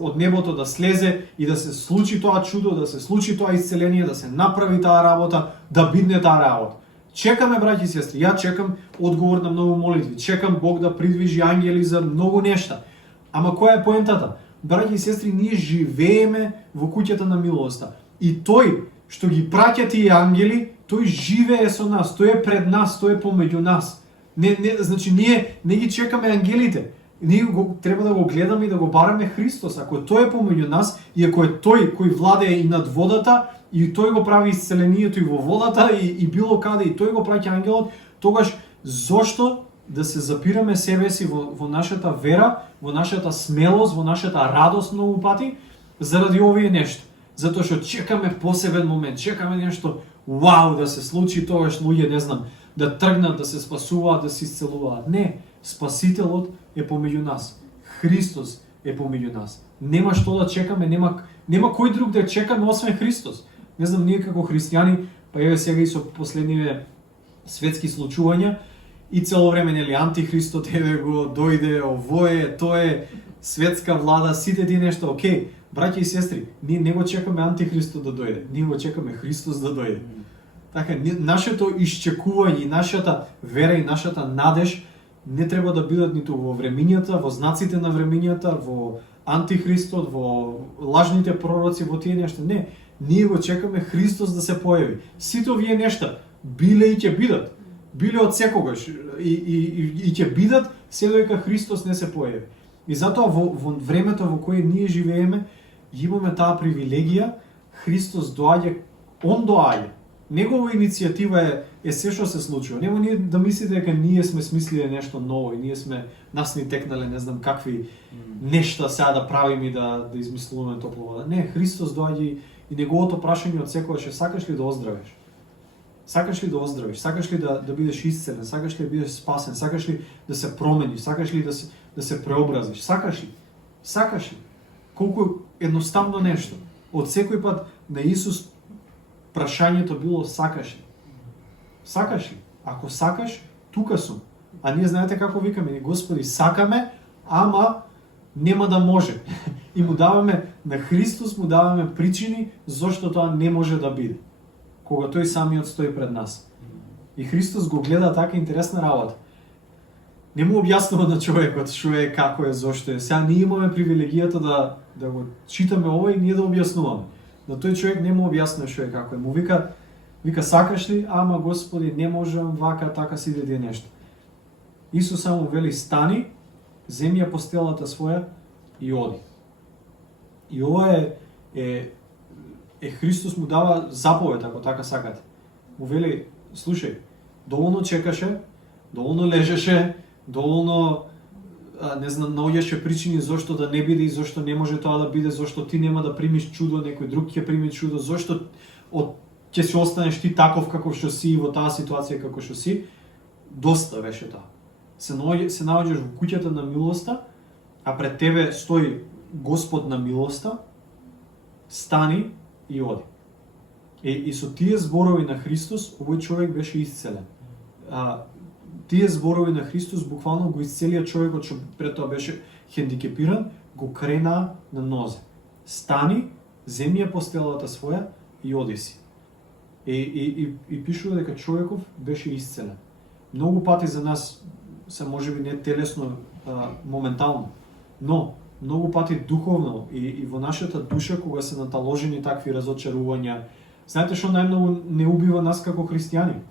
од небото да слезе и да се случи тоа чудо, да се случи тоа исцеление, да се направи таа работа, да бидне таа работа. Чекаме, браќи и сестри, ја чекам одговор на многу молитви, чекам Бог да придвижи ангели за многу нешта. Ама која е поентата? Браќи и сестри, ние живееме во куќата на милоста. И тој што ги праќа тие ангели, тој живее со нас, тој е пред нас, тој е помеѓу нас. Значи ние не ги чекаме ангелите. Ние треба да го гледаме и да го бараме Христос. Ако тој е помеѓу нас и ако е тој кој владее и над водата и тој го прави исцелението и во водата и било каде и тој го праќа ангелот, тогаш зошто да се запираме себе си во нашата вера, во нашата смелост, во нашата радост многу пати заради овие нешто? Затоа што чекаме посебен момент, чекаме нешто вау да се случи, тогаш луѓе, не знам, да тргнат, да се спасуваат, да се исцелуваат. Не, Спасителот е помеѓу нас. Христос е помеѓу нас. Нема што да чекаме, нема кој друг да чекаме освен Христос. Не знам, ние како христијани, па еве сега и со последниве светски случувања, и цело време нели антихристот еве го дојде, овое, тоа светска влада, сите тие нешто, окей. Браќи и сестри, ние не го чекаме антихристот да дојде, ние го чекаме Христос да дојде. Така, нашето исчекување, нашата вера и нашата надеж не треба да бидат ниту во времињата, во знаците на времињата, во Антихристот, во лажните пророци, во тие нешта. Не, ние го чекаме Христос да се појави. Сите овие нешта биле и ќе бидат. Биле од секогаш и ќе бидат се додека Христос не се појави. И затоа во времето во кое ние живееме, имаме таа привилегија, Христос доаѓа, он доаѓа. Негова иницијатива е се што се случува. Нема ние да мислите дека ние сме смислиле нешто ново и ние сме нас ни текнале не знам какви нешта сега да правиме и да измислуваме топла вода. Не, Христос доаѓа и неговото прашање од секогаш е: сакаш ли да оздравиш? Сакаш ли да оздравиш? Сакаш ли да бидеш исцелен? Сакаш ли да бидеш спасен? Сакаш ли да се промениш? Сакаш ли да се преобразиш? Сакаш ли? Сакаш ли? Колку едноставно нешто. Од секој пат на Исус прашањето било: сакаш ли? Сакаш ли? Ако сакаш, тука сум. А ние знаете како викаме: Господи, сакаме, ама нема да може. И му даваме на Христос, му даваме причини зошто тоа не може да биде. Кога тој самиот стои пред нас. И Христос го гледа така интересна работа. Не му објаснува на човекот што е, како е, зошто е. Сега ние имаме привилегијата да го читаме ова и ние да објаснуваме. Но тој човек не му објаснува што е, како е. Му вика сакаш ли? Ама Господи, не можам вака, така сите тие нешта. Исус само вели: стани, земи ја постелата своја и оди. И ова е Христос му дава заповед, ако така сакате. Му вели: слушај, доволно чекаше, доволно лежеше, доволно не знам, наоѓаше причини зошто да не биде и зошто не може тоа да биде, зошто ти нема да примиш чудо, некој друг ќе прими чудо, зошто ќе се останеш ти таков како што си во таа ситуација како што си. Доста беше тоа. Се наоѓаш во куќата на милоста, а пред тебе стои Господ на милоста. Стани и оди. И со тие зборови на Христос, овој човек беше исцелен. Тие зборови на Христос буквално го исцелија човекот што пред тоа беше хендикепиран, го крена на нозе. Стани, земи ја постелата своја и оди си. И пишува дека човеков беше исцелен. Многу пати за нас се можеби не телесно, моментално, но многу пати духовно и во нашата душа кога се наталожени такви разочарувања. Знаете што најмногу не убива нас како христијани?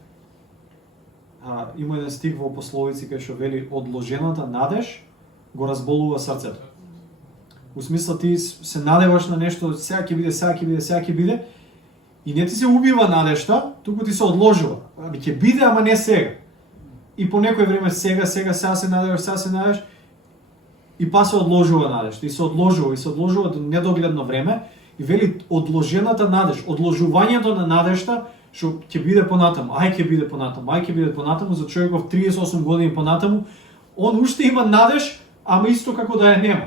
Има еден стих во пословици кај што вели: одложената надеж го разболува срцето. У смисла ти се надеваш на нешто, сега ќе биде, сега ќе биде, сега ќе биде, и не ти се убива надежта, туку ти се одложува. Ќе биде, ама не сега. И по некој време сега се надеваш, и па се одложува надежта, и се одложува до недогледно време, и вели одложената надеж, одложувањето на надежта, што ќе биде понатаму, ќе биде понатаму, за човеков 38 години понатаму, он уште има надеж, ама исто како да ја нема.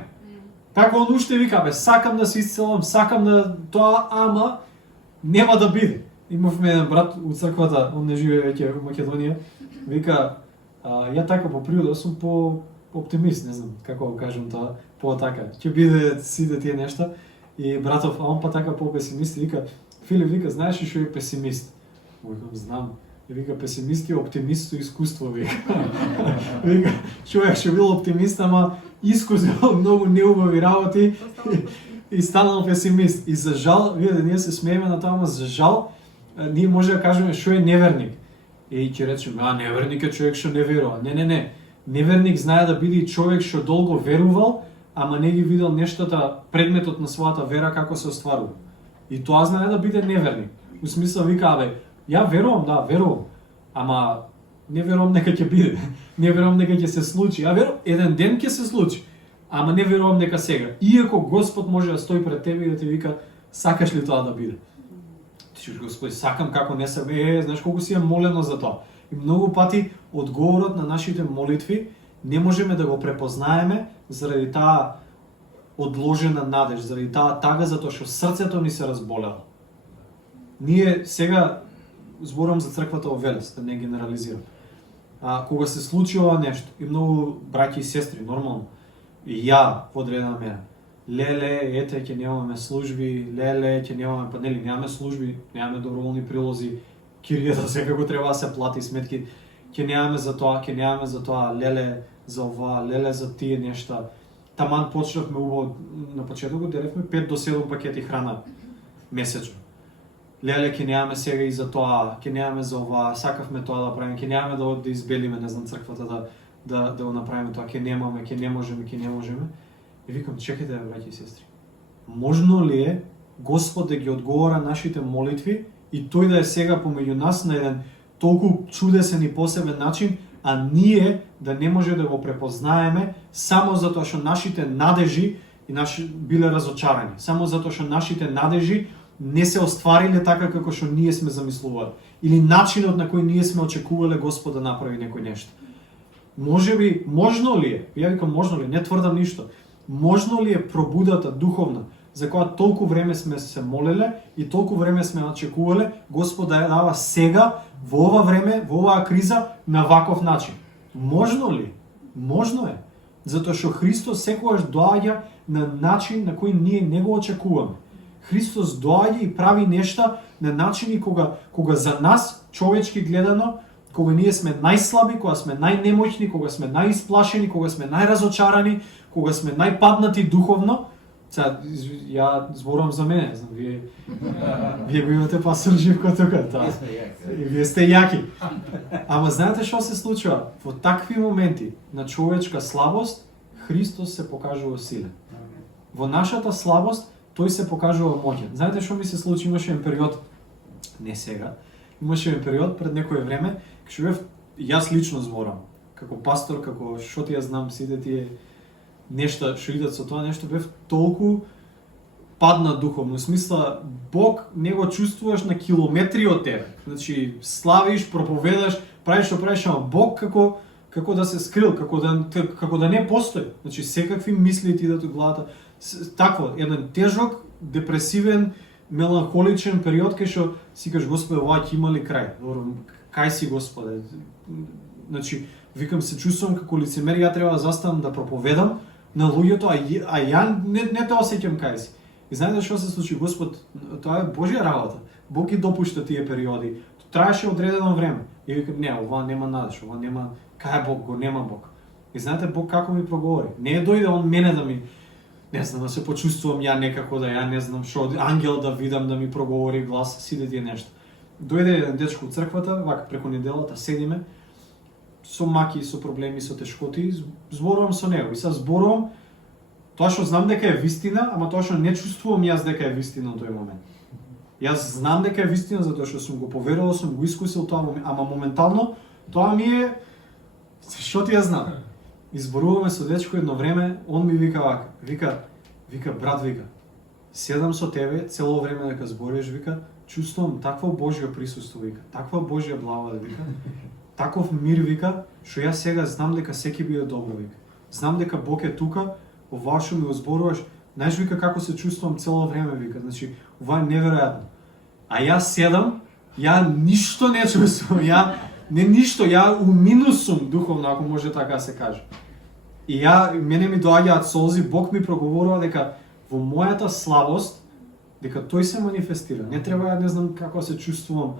Како он уште вика: сакам да се исцелам, сакам да тоа, ама нема да биде. Имавме еден брат у црквата, он не живее веќе во Македонија, вика: ја така по природа сум по оптимист, не знам како го кажам тоа, по така, ќе биде сите тие нешта. И братов, а он па така по песимист, вика: Филип, вика, знаеш ли што е песимист? Викам: знам. И вика: песимист е оптимист со искуство, вика. Вика: човек што бил оптимист, ама искусил многу неубави работи и станал песимист. И за жал, видите, ние се смееме на тоа, ама за жал, ние може да кажеме што е неверник. И ќе речеме: неверник е човек што не верува. Не. Неверник знае да биде човек што долго верувал, ама не ги видел нештата, предметот на својата вера како се остварува. И тоа знае да биде неверник. У смисла вика: ја верувам, да, верувам, ама не верувам дека ќе биде. Не верувам дека ќе се случи. Ја верувам еден ден ќе се случи, ама не верувам дека сега. Иако Господ може да стои пред тебе и да ти вика: сакаш ли тоа да биде? Ти кажеш: Господи, сакам, како не се знаеш колку си е молено за тоа. И многу пати одговорот на нашите молитви не можеме да го препознаеме заради таа одложена надеж, заради таа тага, затоа што срцето ни се разболело. Ние сега зборам за црквата во Велес, да не генерализирам. Кога се случи ова нешто, и многу браќи и сестри, нормално, и ја во одредена мера: ете, ќе немаме служби, ќе немаме, па нели, немаме служби, немаме доброволни прилози, киријата секако треба да се плати, сметки ќе немаме за тоа, леле за ова, леле за тие нешта. Таман почнавме убаво, на почетокот деревме 5 до 7 пакети храна месечно. Леле, ќе немаме сега и за тоа, ќе немаме за ова, сакавме тоа да правиме, ќе немаме да избелиме, не знам, црквата да го направиме тоа, ќе не можеме. И викам, чекайте, браќи и сестри. Можно ли е Господ да ги одговора нашите молитви и тој да е сега помеѓу нас на еден толку чудесен и посебен начин, а ние да не може да го препознаеме само затоа што нашите надежи биле разочарани, само затоа што нашите надежи не се оствариле така како што ние сме замислували, или начинот на кој ние сме очекувале Господ да направи некој нешто. Можеби, можно ли е, ја викам можно ли, не тврдам ништо, можно ли е пробудата духовна за која толку време сме се молеле и толку време сме очекувале Господ да ја дава сега, во ова време, во оваа криза, на ваков начин? Можно ли? Можно е. Затоа што Христос секогаш доаѓа на начин на кој ние не го очекуваме. Христос доаѓа и прави нешта на начини кога за нас, човечки гледано, кога ние сме најслаби, кога сме најнемоќни, кога сме најисплашени, кога сме најразочарани, кога сме најпаднати духовно. Сега, ја зборувам за мене, знам, вие го имате пастор Живко тука, и вие сте јаки. Ама знаете што се случува? Во такви моменти на човечка слабост, Христос се покажува силен. Во нашата слабост, тој се покажува моќен. Знаете што ми се случи? Имаше еден период, не сега, имаше еден период пред некое време, кога бев, јас лично зборам, како пастор, како што ти ја знам, сите тие нешта што идат со тоа нешто, бев толку паднат духовно. В смисла, Бог не го чувствуваш на километри од тебе. Значи, славиш, проповедаш, правиш што правиш, ама Бог како да се скрил, како да не постои. Значи, секакви мисли ти идат од главата. Такво, еден тежок, депресивен, меланхоличен период кај што си кажеш, Господе, ова ќе има ли крај? Кај си, Господе? Значи, викам, се чувствувам како лицемер, ја треба да заставам да проповедам на луѓето, а ја не те осеќам кај си. И знаете што се случи? Господ, тоа е Божја работа. Бог ги допушта тие периоди. Траеше одредено време. И викам, не, ова нема надеж, ова нема, кај е Бог, го нема Бог. И знаете Бог како ми проговори? Не е дојде он мене да ми, не знам, да се почувствувам ја некако, да ја не знам што, ангел да видам да ми проговори глас, сите тие нешта. Дојде еден дечко од црквата, вака преку неделата седиме, со маки, со проблеми, со тешкоти, зборувам со него. И сега зборувам тоа што знам дека е вистина, ама тоа што не чувствувам јас дека е вистина во тој момент. Јас знам дека е вистина затоа што сум го поверувал, сум го искусил тоа, ама моментално тоа ми е што ти ја знам. Изборуваме со дечко едно време, он ми вика вака, вика брат, вика, седам со тебе цело време дека збориш, вика, чувствувам такво Божјо присуство, вика, таква Божја благодат, вика, таков мир, вика, што јас сега знам дека секи биде добро, вика. Знам дека Бог е тука, ова што ми го зборуваш, знаеш, вика, како се чувствувам цело време, вика, значи, ова е неверојатно. А јас седам, ја ништо не чувствувам, ја у минус сум духовно, ако може така се каже. И мене ми доаѓаат солзи, Бог ми проговорува дека во мојата слабост, дека тој се манифестира. Не треба, не знам како се чувствувам,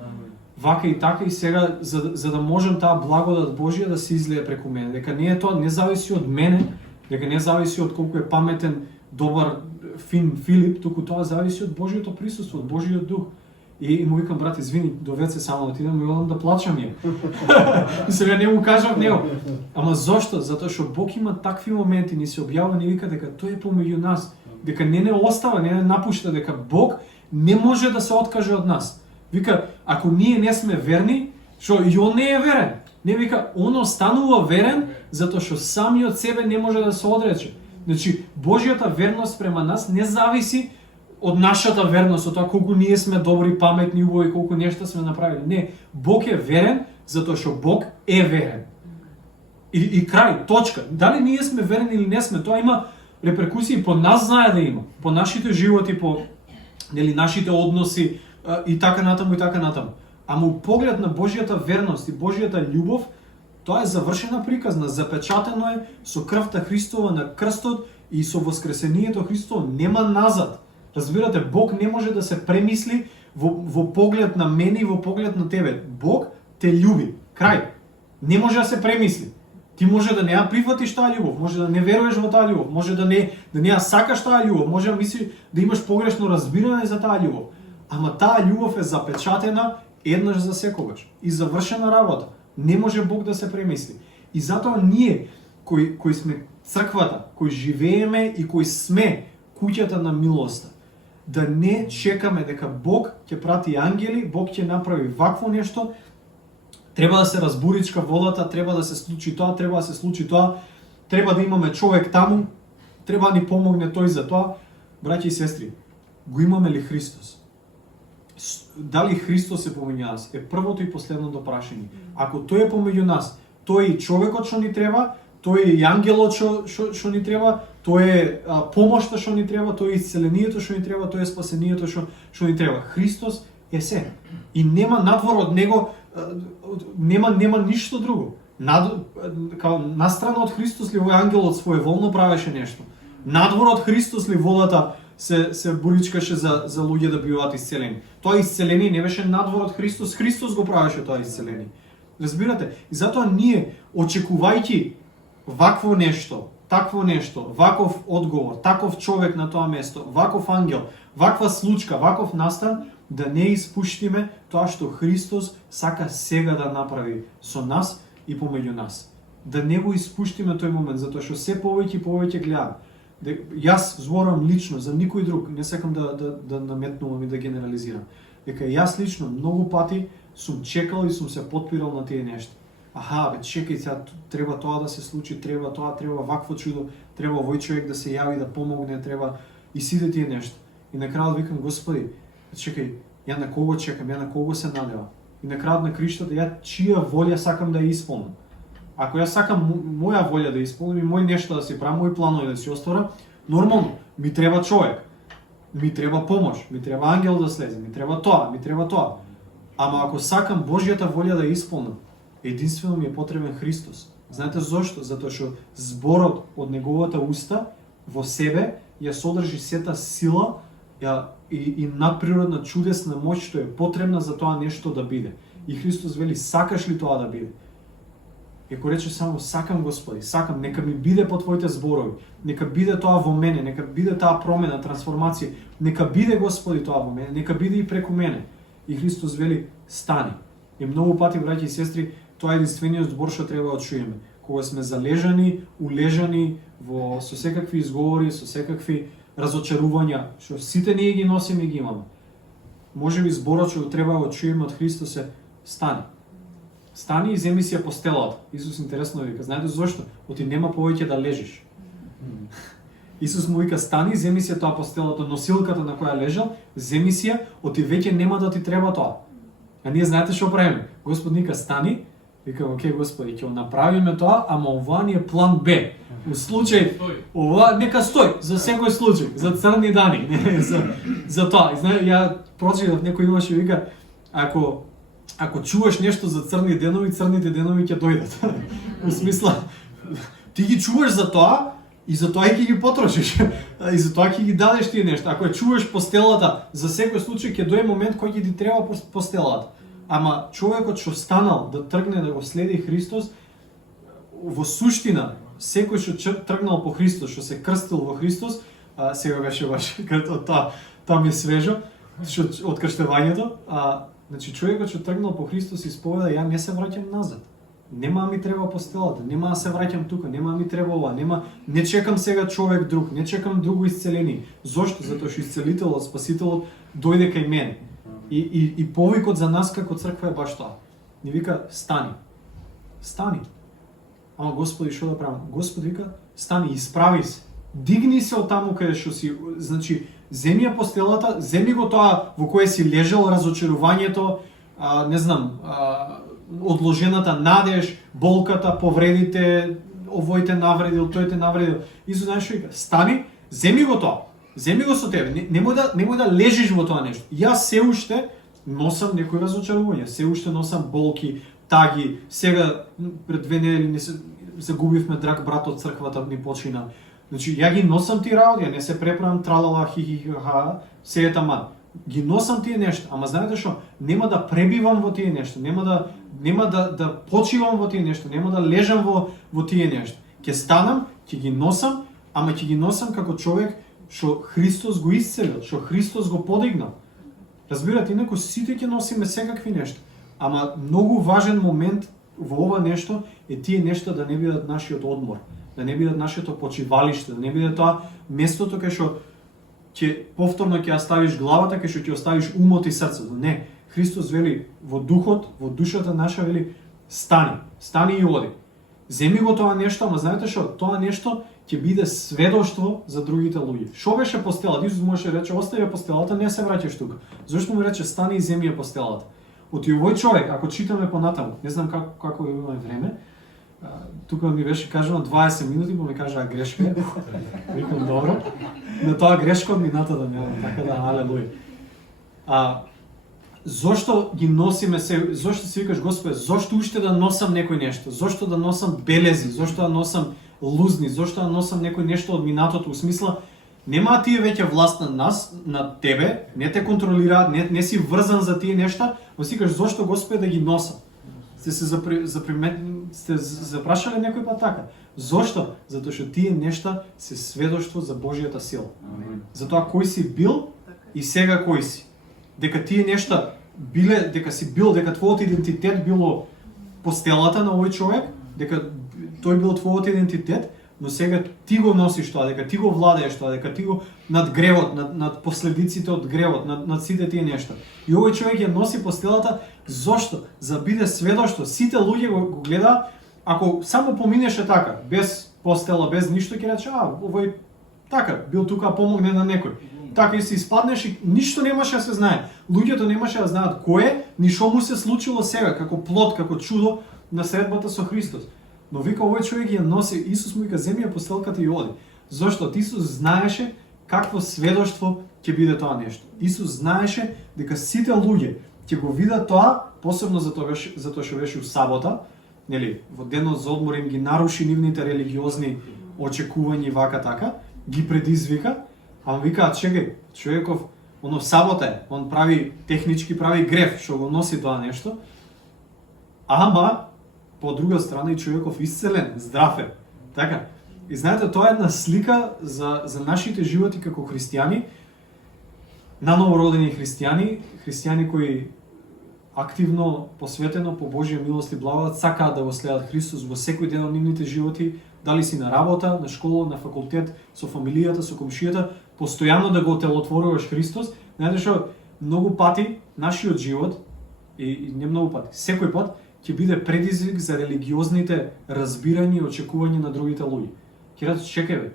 вака и така, и сега, за да можам таа благодат Божја да се излее преку мене. Дека не е тоа, не зависи од мене, дека не зависи од колку е паметен, добар, фин Филип, туку тоа зависи од Божјото присуство, од Божјиот дух. И му викам, брат, извини, до веце само отидам и одам да плачам ја. И сега не му кажав него. Ама зошто? Затоа што Бог има такви моменти, ни се објавува, ни вика дека тој е помеѓу нас, дека не остава, не напушта, дека Бог не може да се откаже од нас. Вика, ако ние не сме верни, што и он не е верен. Не, вика, он останува верен затоа што самиот себе не може да се одрече. Значи, Божјата верност према нас не зависи од нашата верност, од тоа колку ние сме добри, паметни, убави, колку нешта сме направили. Не, Бог е верен затоа што Бог е верен. И крај, точка. Дали ние сме верени или не сме, тоа има реперкусии по нас, знае да има, по нашите животи, по нашите односи и така натаму и така натаму. Ама у поглед на Божјата верност и Божјата љубов, тоа е завршена приказна, запечатено е со крвта Христова на крстот и со воскресението Христово, нема назад. Разбирате, Бог не може да се премисли во поглед на мене и во поглед на тебе. Бог те љуби. Крај. Не може да се премисли. Ти може да не ја прифатиш таа љубов, може да не веруваш во таа љубов, може да не ја сакаш таа љубов, може да мислиш да имаш погрешно разбирање за таа љубов. Ама таа љубов е запечатена еднаш за секогаш и завршена работа. Не може Бог да се премисли. И затоа ние кои сме црквата, кои живееме и кои сме куќата на милоста, да не чекаме дека Бог ќе прати ангели, Бог ќе направи вакво нешто, треба да се разбуричка водата, треба да се случи тоа, треба да се случи тоа, треба да имаме човек таму, треба да ни помогне тој за тоа. Браќи и сестри, го имаме ли Христос? Дали Христос е помеѓу нас? Е првото и последното прашање. Ако тој е помеѓу нас, тој е човекот што ни треба, тој е и ангелот што ни треба, тој е помошта што ни треба, тој е исцелението што ни треба, тој е спасението што ни треба. Христос е се. И нема надвор од него, нема ништо друго. Настрана од Христос ли овој ангелот своеволно правеше нешто? Надвор од Христос ли водата се буричкаше за луѓе да биваат исцелени? Тоа исцеление не беше надвор од Христос, Христос го правеше тоа исцеление. Разбирате? И затоа ние, очекувајќи вакво нешто, такво нешто, ваков одговор, таков човек на тоа место, ваков ангел, ваква случка, ваков настан, да не испуштиме тоа што Христос сака сега да направи со нас и помеѓу нас. Да не го испуштиме тој момент, затоа што се повеќе и повеќе гледам. Јас зборам лично за никој друг, не сакам да наметнувам и да генерализирам. Дека јас лично многу пати сум чекал и сум се потпирал на тие нешта. Аха, чекај сега, треба тоа да се случи, треба тоа, треба вакво чудо, треба овој човек да се јави, да помогне, треба и сите тие нешта. И на крајот викам, Господи, чекај, ја на кого чекам, ја на кого се надевам. И на крајот на криштата, ја чија волја сакам да ја исполнам. Ако јас сакам моја волја да исполнам и мој нешто да си правам, мои планови да си остварам, нормално, ми треба човек, ми треба помош, ми треба ангел да слезе, ми треба тоа, ми треба тоа. Ама ако сакам Божјата волја да ја исполнам, единствено ми е потребен Христос. Знаете зошто? Затоа што зборот од неговата уста во себе ја содржи сета сила и надприродна чудесна моќ што е потребна за тоа нешто да биде. И Христос вели, сакаш ли тоа да биде? И ако рече само, сакам Господи, сакам, нека ми биде по Твоите зборови, нека биде тоа во мене, нека биде таа промена, трансформација, нека биде Господи тоа во мене, нека биде и преку мене. И Христос вели, стани. И многу пати, браќи и сестри, тоа е единствениот збор што треба да чуеме. Кога сме залежани, улежани со секакви изговори, со секакви разочарувања, што сите ние ги носиме и ги имаме. Можеби зборот што треба да чуеме од Христос е, стани. Стани и земи си ја постелата. Исус интересно вика, знаете зошто? Оти нема повеќе да лежиш. Исус му вика, стани, земи си тоа постелата, носилката на која лежал, земи си ја, оти веќе нема да ти треба тоа. А ние знаете што правиме? Господ ника, стани, викам, окей, Господи, ќе направиме тоа, ама ова ни е план Б. У случај, ова нека стои, за секој случај, за црни дани, за тоа. И знаете, ја прочитав, некој имаше вика, ако чуваш нешто за црни денови, црните денови ќе дојдат. Во смисла, ти ги чуваш за тоа и за тоа ќе ги потрошиш. И за тоа ќе ги дадеш тие нешто. Ако ја чуваш постелата, за секој случај ќе дојде момент кој ќе ти треба постелата. Ама човекот што станал да тргне да го следи Христос, во суштина, секој што тргнал по Христос, што се крстил во Христос, сега беше баш тоа ми е свежо, од крштевањето, значи човекот што тргнал по Христос исповеда, ја не се враќам назад. Нема ми треба постелата, нема да се враќам тука, нема ми треба ова, не чекам сега човек друг, не чекам друго исцеление. Зошто? Затоа што исцелителот, спасителот дојде кај мене. И повикот за нас како црква е баш тоа. Ни вика, стани. Стани. Ама Господи, што да правам? Господ вика, стани, исправи се. Дигни се од таму каде што си, значи, земи ја постелата, земи го тоа во кое си лежал, разочарувањето, не знам, одложената надеж, болката, повредите, овој те навредил, тој те навредил. Исус знаеш што вика, стани, земи го тоа. Земи го со тебе, немој да лежиш во тоа нешто. Јас се уште носам некои разочарувања, се уште носам болки, таги. Сега пред 2 недели загубивме драг брат од црквата, ни почина. Значи, ја ги носам ти работи, ја не се преправам тралала, хихихаха, се е таман. ги носам тие нешта, ама знаете што, нема да пребивам во тие нешта, нема да почивам во тие нешта, нема да лежам во тие нешта. Ќе станам, ќе ги носам, ама ќе ги носам како човек што Христос го исцелил, што Христос го подигнал. Разбирате, инаку сите ќе носиме секакви нешта, ама многу важен момент во ова нешто е тие нешта да не бидат нашиот одмор, да не бидат нашето почивалиште, да не биде тоа местото кај што повторно ќе ја ставиш главата, кај што ќе оставиш умот и срцето. Не, Христос вели во духот, во душата наша вели стани и оди. Земи го тоа нешто, ама знаете што, тоа нешто ќе биде сведоштво за другите луѓе. Што беше постелата? Исус можеше да рече остави постелата, не се враќаш тука. Зошто му рече стани и земи ја постелата? Оти овој човек, ако читаме понатаму, не знам како имаме време, тука ми беше кажано 20 минути, па ми кажа грешка. Викам добро. На тоа грешка од мината да немам, така да алелуја. Зошто ги носиме се, зошто си викаш Господе, зошто уште да носам некој нешто? Зошто да носам белези? Зошто да носам лузни? Зошто да носам некој нешто од минатото? У смисла, нема тие веќе власт на нас, на тебе, не те контролираат, не си врзан за тие нешта, но си кажеш зошто Господе да ги носам? Сте се сте запрашале некој пат така? Зошто? Затоа што тие нешта се сведоштво за Божјата сила. Затоа кој си бил и сега кој си. Дека тие нешта биле, дека си бил, дека твојот идентитет било постелата на овој човек, дека тој бил твојот идентитет, но сега ти го носиш тоа, дека ти го владееш тоа, дека ти го над гревот, над последиците од гревот, над сите тие нешта. И овој човек ја носи постелата, зошто? За биде сведоштво. Сите луѓе го гледаат, ако само поминеше така, без постела, без ништо, ќе рече, овој така, бил тука помогне на некој. Така и се испаднеш и ништо немаше да се знае. Луѓето немаше да знаат кој е, ни што му се случило сега, како плод, како чудо на средбата со Христос. Но вика овој човек ја носи, Исус му вика земи ја постелката и оди. Зошто? Исус знаеше какво сведоштво ќе биде тоа нешто. Исус знаеше дека сите луѓе ќе го видат тоа, посебно затоа што беше у сабота, нели, во денот за одмор им ги наруши нивните религиозни очекувања и вака така, ги предизвика. Ама викаат, чекај, човеков, оно сабота е, он технички прави греф, што го носи тоа нешто, ама, по друга страна и човеков исцелен, здрав е. Така, и знаете, тоа е една слика за нашите животи како христијани, на новородени христијани кои активно, посветено по Божја милост и благодат, сакаат да го следат Христос во секој ден од нивните животи, дали си на работа, на школа, на факултет, со фамилијата, со комшијата, постојано да го телотворуваш Христос. Знаете што, многу пати нашиот живот, и не многу пати, секој пат, ќе биде предизвик за религиозните разбирања и очекувања на другите луѓе. Ќе речеш, чекај бе,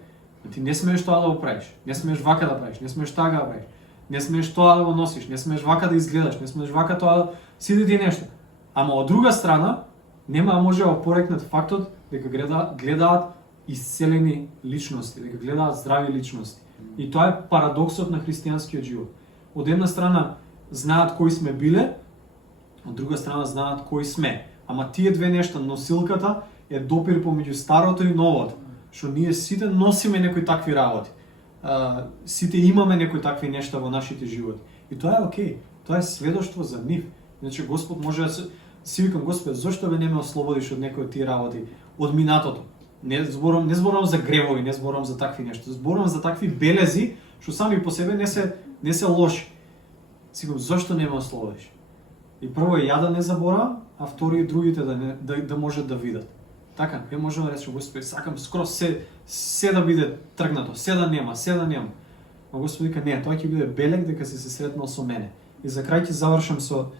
ти не смееш тоа да го правиш, не смееш вака да правиш, не смееш така да правиш, не смееш тоа да го носиш, не смееш вака да изгледаш, не смееш вака тоа, сите тие нешта. Ама од друга страна, нема да може да опорекнат фактот дека гледаат исцелени личности, дека гледаат здрави личности. И тоа е парадоксот на христијанскиот живот. Од една страна знаат кои сме биле, од друга страна знаат кои сме. Ама тие две нешта, носилката е допир помеѓу старото и новото, што ние сите носиме некои такви работи. Сите имаме некои такви нешта во нашите животи. И тоа е окей. Тоа е сведоштво за нив. Значи Господ може да си викам, Господи, зошто бе не ме ослободиш од некои од тие работи, од минатото? Не зборувам за гревови, не зборувам за такви нешта. Зборувам за такви белези што сами по себе не се лоши. Сигурно зошто не ме ослободиш? И прво ја да не заборавам, а второ и другите да можат да видат. Така, ја можам да речем, Господи, сакам скроз се да биде тргнато, се да нема. А Господи вика, не, тоа ќе биде белег дека си се сретнал со мене. И за крај ќе завршам со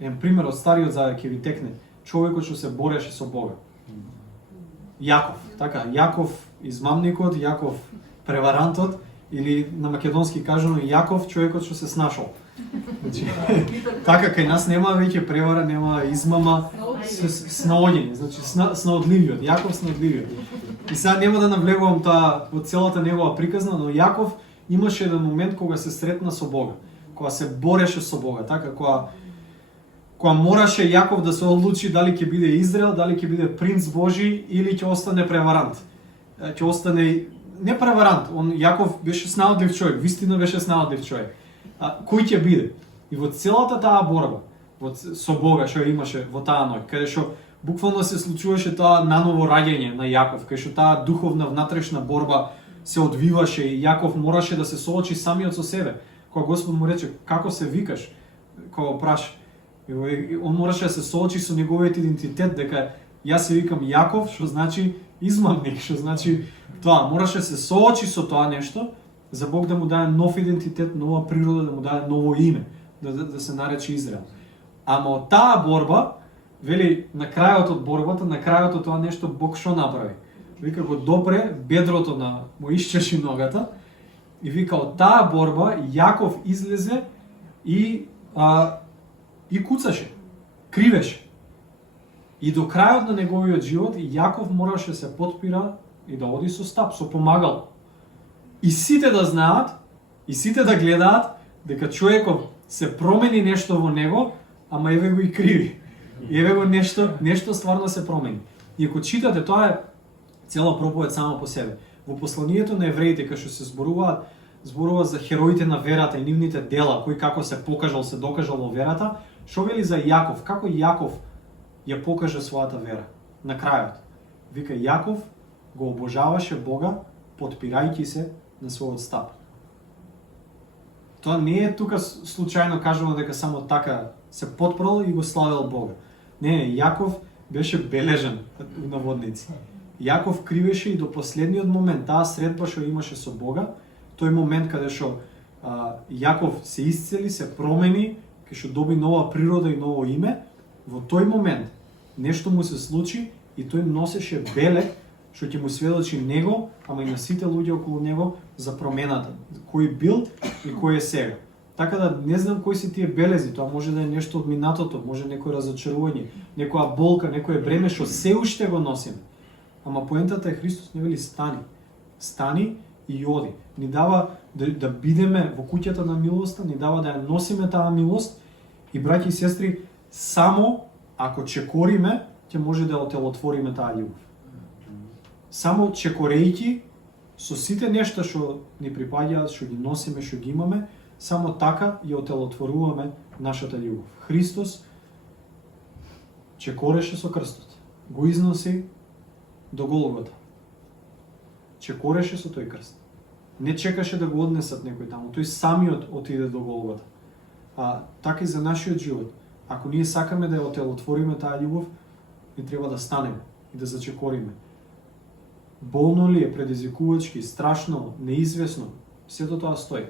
еден пример од Стариот Завет ќе ви текне. Човекот што се бореше со Бога. Јаков, така, Јаков измамникот, Јаков преварантот, или на македонски кажано Јаков, човекот што се снашол. Значи, така, кај нас нема веќе превара, нема измама, снаоѓање, значи снаодливиот, Јаков снаодливиот. И сега нема да навлегувам таа во целата негова приказна, но Јаков имаше еден момент кога се сретна со Бога, кога се бореше со Бога, така, кога мораше Јаков да се одлучи дали ќе биде Израел, дали ќе биде принц Божи или ќе остане преварант. Ќе остане не преварант, он Јаков беше снаодлив човек, вистина беше снаодлив човек. Кој ќе биде? И во целата таа борба со Бога што имаше во таа ноќ, каде што буквално се случуваше тоа наново раѓање на Јаков, каде што таа духовна внатрешна борба се одвиваше и Јаков мораше да се соочи самиот со себе. Кога Господ му рече како се викаш, кога праша, он мораше да се соочи со неговиот идентитет дека јас се викам Јаков, што значи измамник, што значи тоа, мораше да се соочи со тоа нешто за Бог да му даде нов идентитет, нова природа, да му даде ново име, да се нарече Израел. Ама од таа борба, вели, на крајот од борбата, на крајот од тоа нешто, Бог што направи? Вика, го допре бедрото на му исчеши ногата и вика, од таа борба Јаков излезе и куцаше, кривеше. И до крајот на неговиот живот Јаков мораше се потпира и да оди со стап, со помагал. И сите да знаат, и сите да гледаат дека човеков се промени нешто во него, ама еве го и криви. И еве го нешто стварно се промени. И ако читате, тоа е цела проповед само по себе. Во посланието на евреите, кај што се зборува за хероите на верата и нивните дела, кој како се покажал, се докажал во верата, што вели за Јаков, како Јаков ја покаже својата вера на крајот. Вика, Јаков го обожаваше Бога, потпирајќи се на својот стап. Тоа не е тука случајно кажано дека само така се потпрал и го славел Бога. Не, Јаков беше бележен на водници. Јаков кривеше и до последниот момент, таа средба што имаше со Бога, тој момент каде што Јаков се исцели, се промени, кај што доби нова природа и ново име, во тој момент нешто му се случи и тој носеше белег што ќе му сведочи него, ама и на сите луѓе околу него за промената, кој бил и кој е сега. Така да не знам кои се тие белези, тоа може да е нешто од минатото, може некој разочарување, некоја болка, некое бреме што се уште го носиме. Ама поентата е Христос не вели стани. Стани и оди. Ни дава да бидеме во куќата на милоста, ни дава да ја носиме таа милост и браќи и сестри, само ако чекориме, ќе може да отелотвориме таа љубов. Само чекорејќи со сите нешта што ни припаѓаат, што ги носиме, што ги имаме, само така ја отелотворуваме нашата љубов. Христос чекореше со крстот. Го износи до Голгота. Чекореше со тој крст. Не чекаше да го однесат некој таму, тој самиот отиде до Голгота. Така и за нашиот живот. Ако ние сакаме да ја отелотвориме таа љубов, ни треба да станеме и да зачекориме. Болно ли е, предизвикувачки, страшно, неизвестно, сето тоа стои.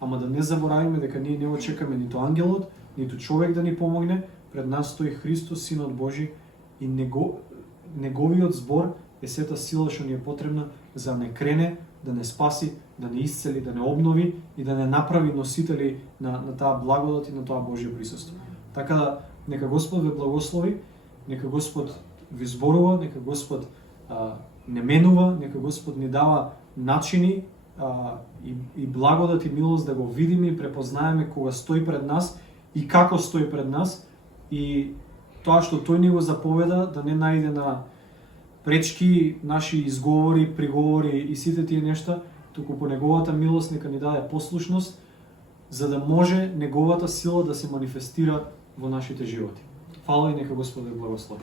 Ама да не заборавиме дека ние не очекаме ниту ангелот, ниту човек да ни помогне, пред нас стои Христос, Синот Божи, и неговиот збор е сета сила што ни е потребна за да не крене, да не спаси, да не исцели, да не обнови и да не направи носители на таа благодат и на тоа Божје присуство. Така да, нека Господ ве благослови, нека Господ ви зборува, нека Господ не менува, нека Господ ни дава начини и благодат и милост да го видиме и препознаеме кога стои пред нас и како стои пред нас и тоа што тој ни го заповеда да не најде на пречки наши изговори, приговори и сите тие нешта, туку по неговата милост нека ни даде послушност за да може неговата сила да се манифестира во нашите животи. Фала и нека Господ да благослови.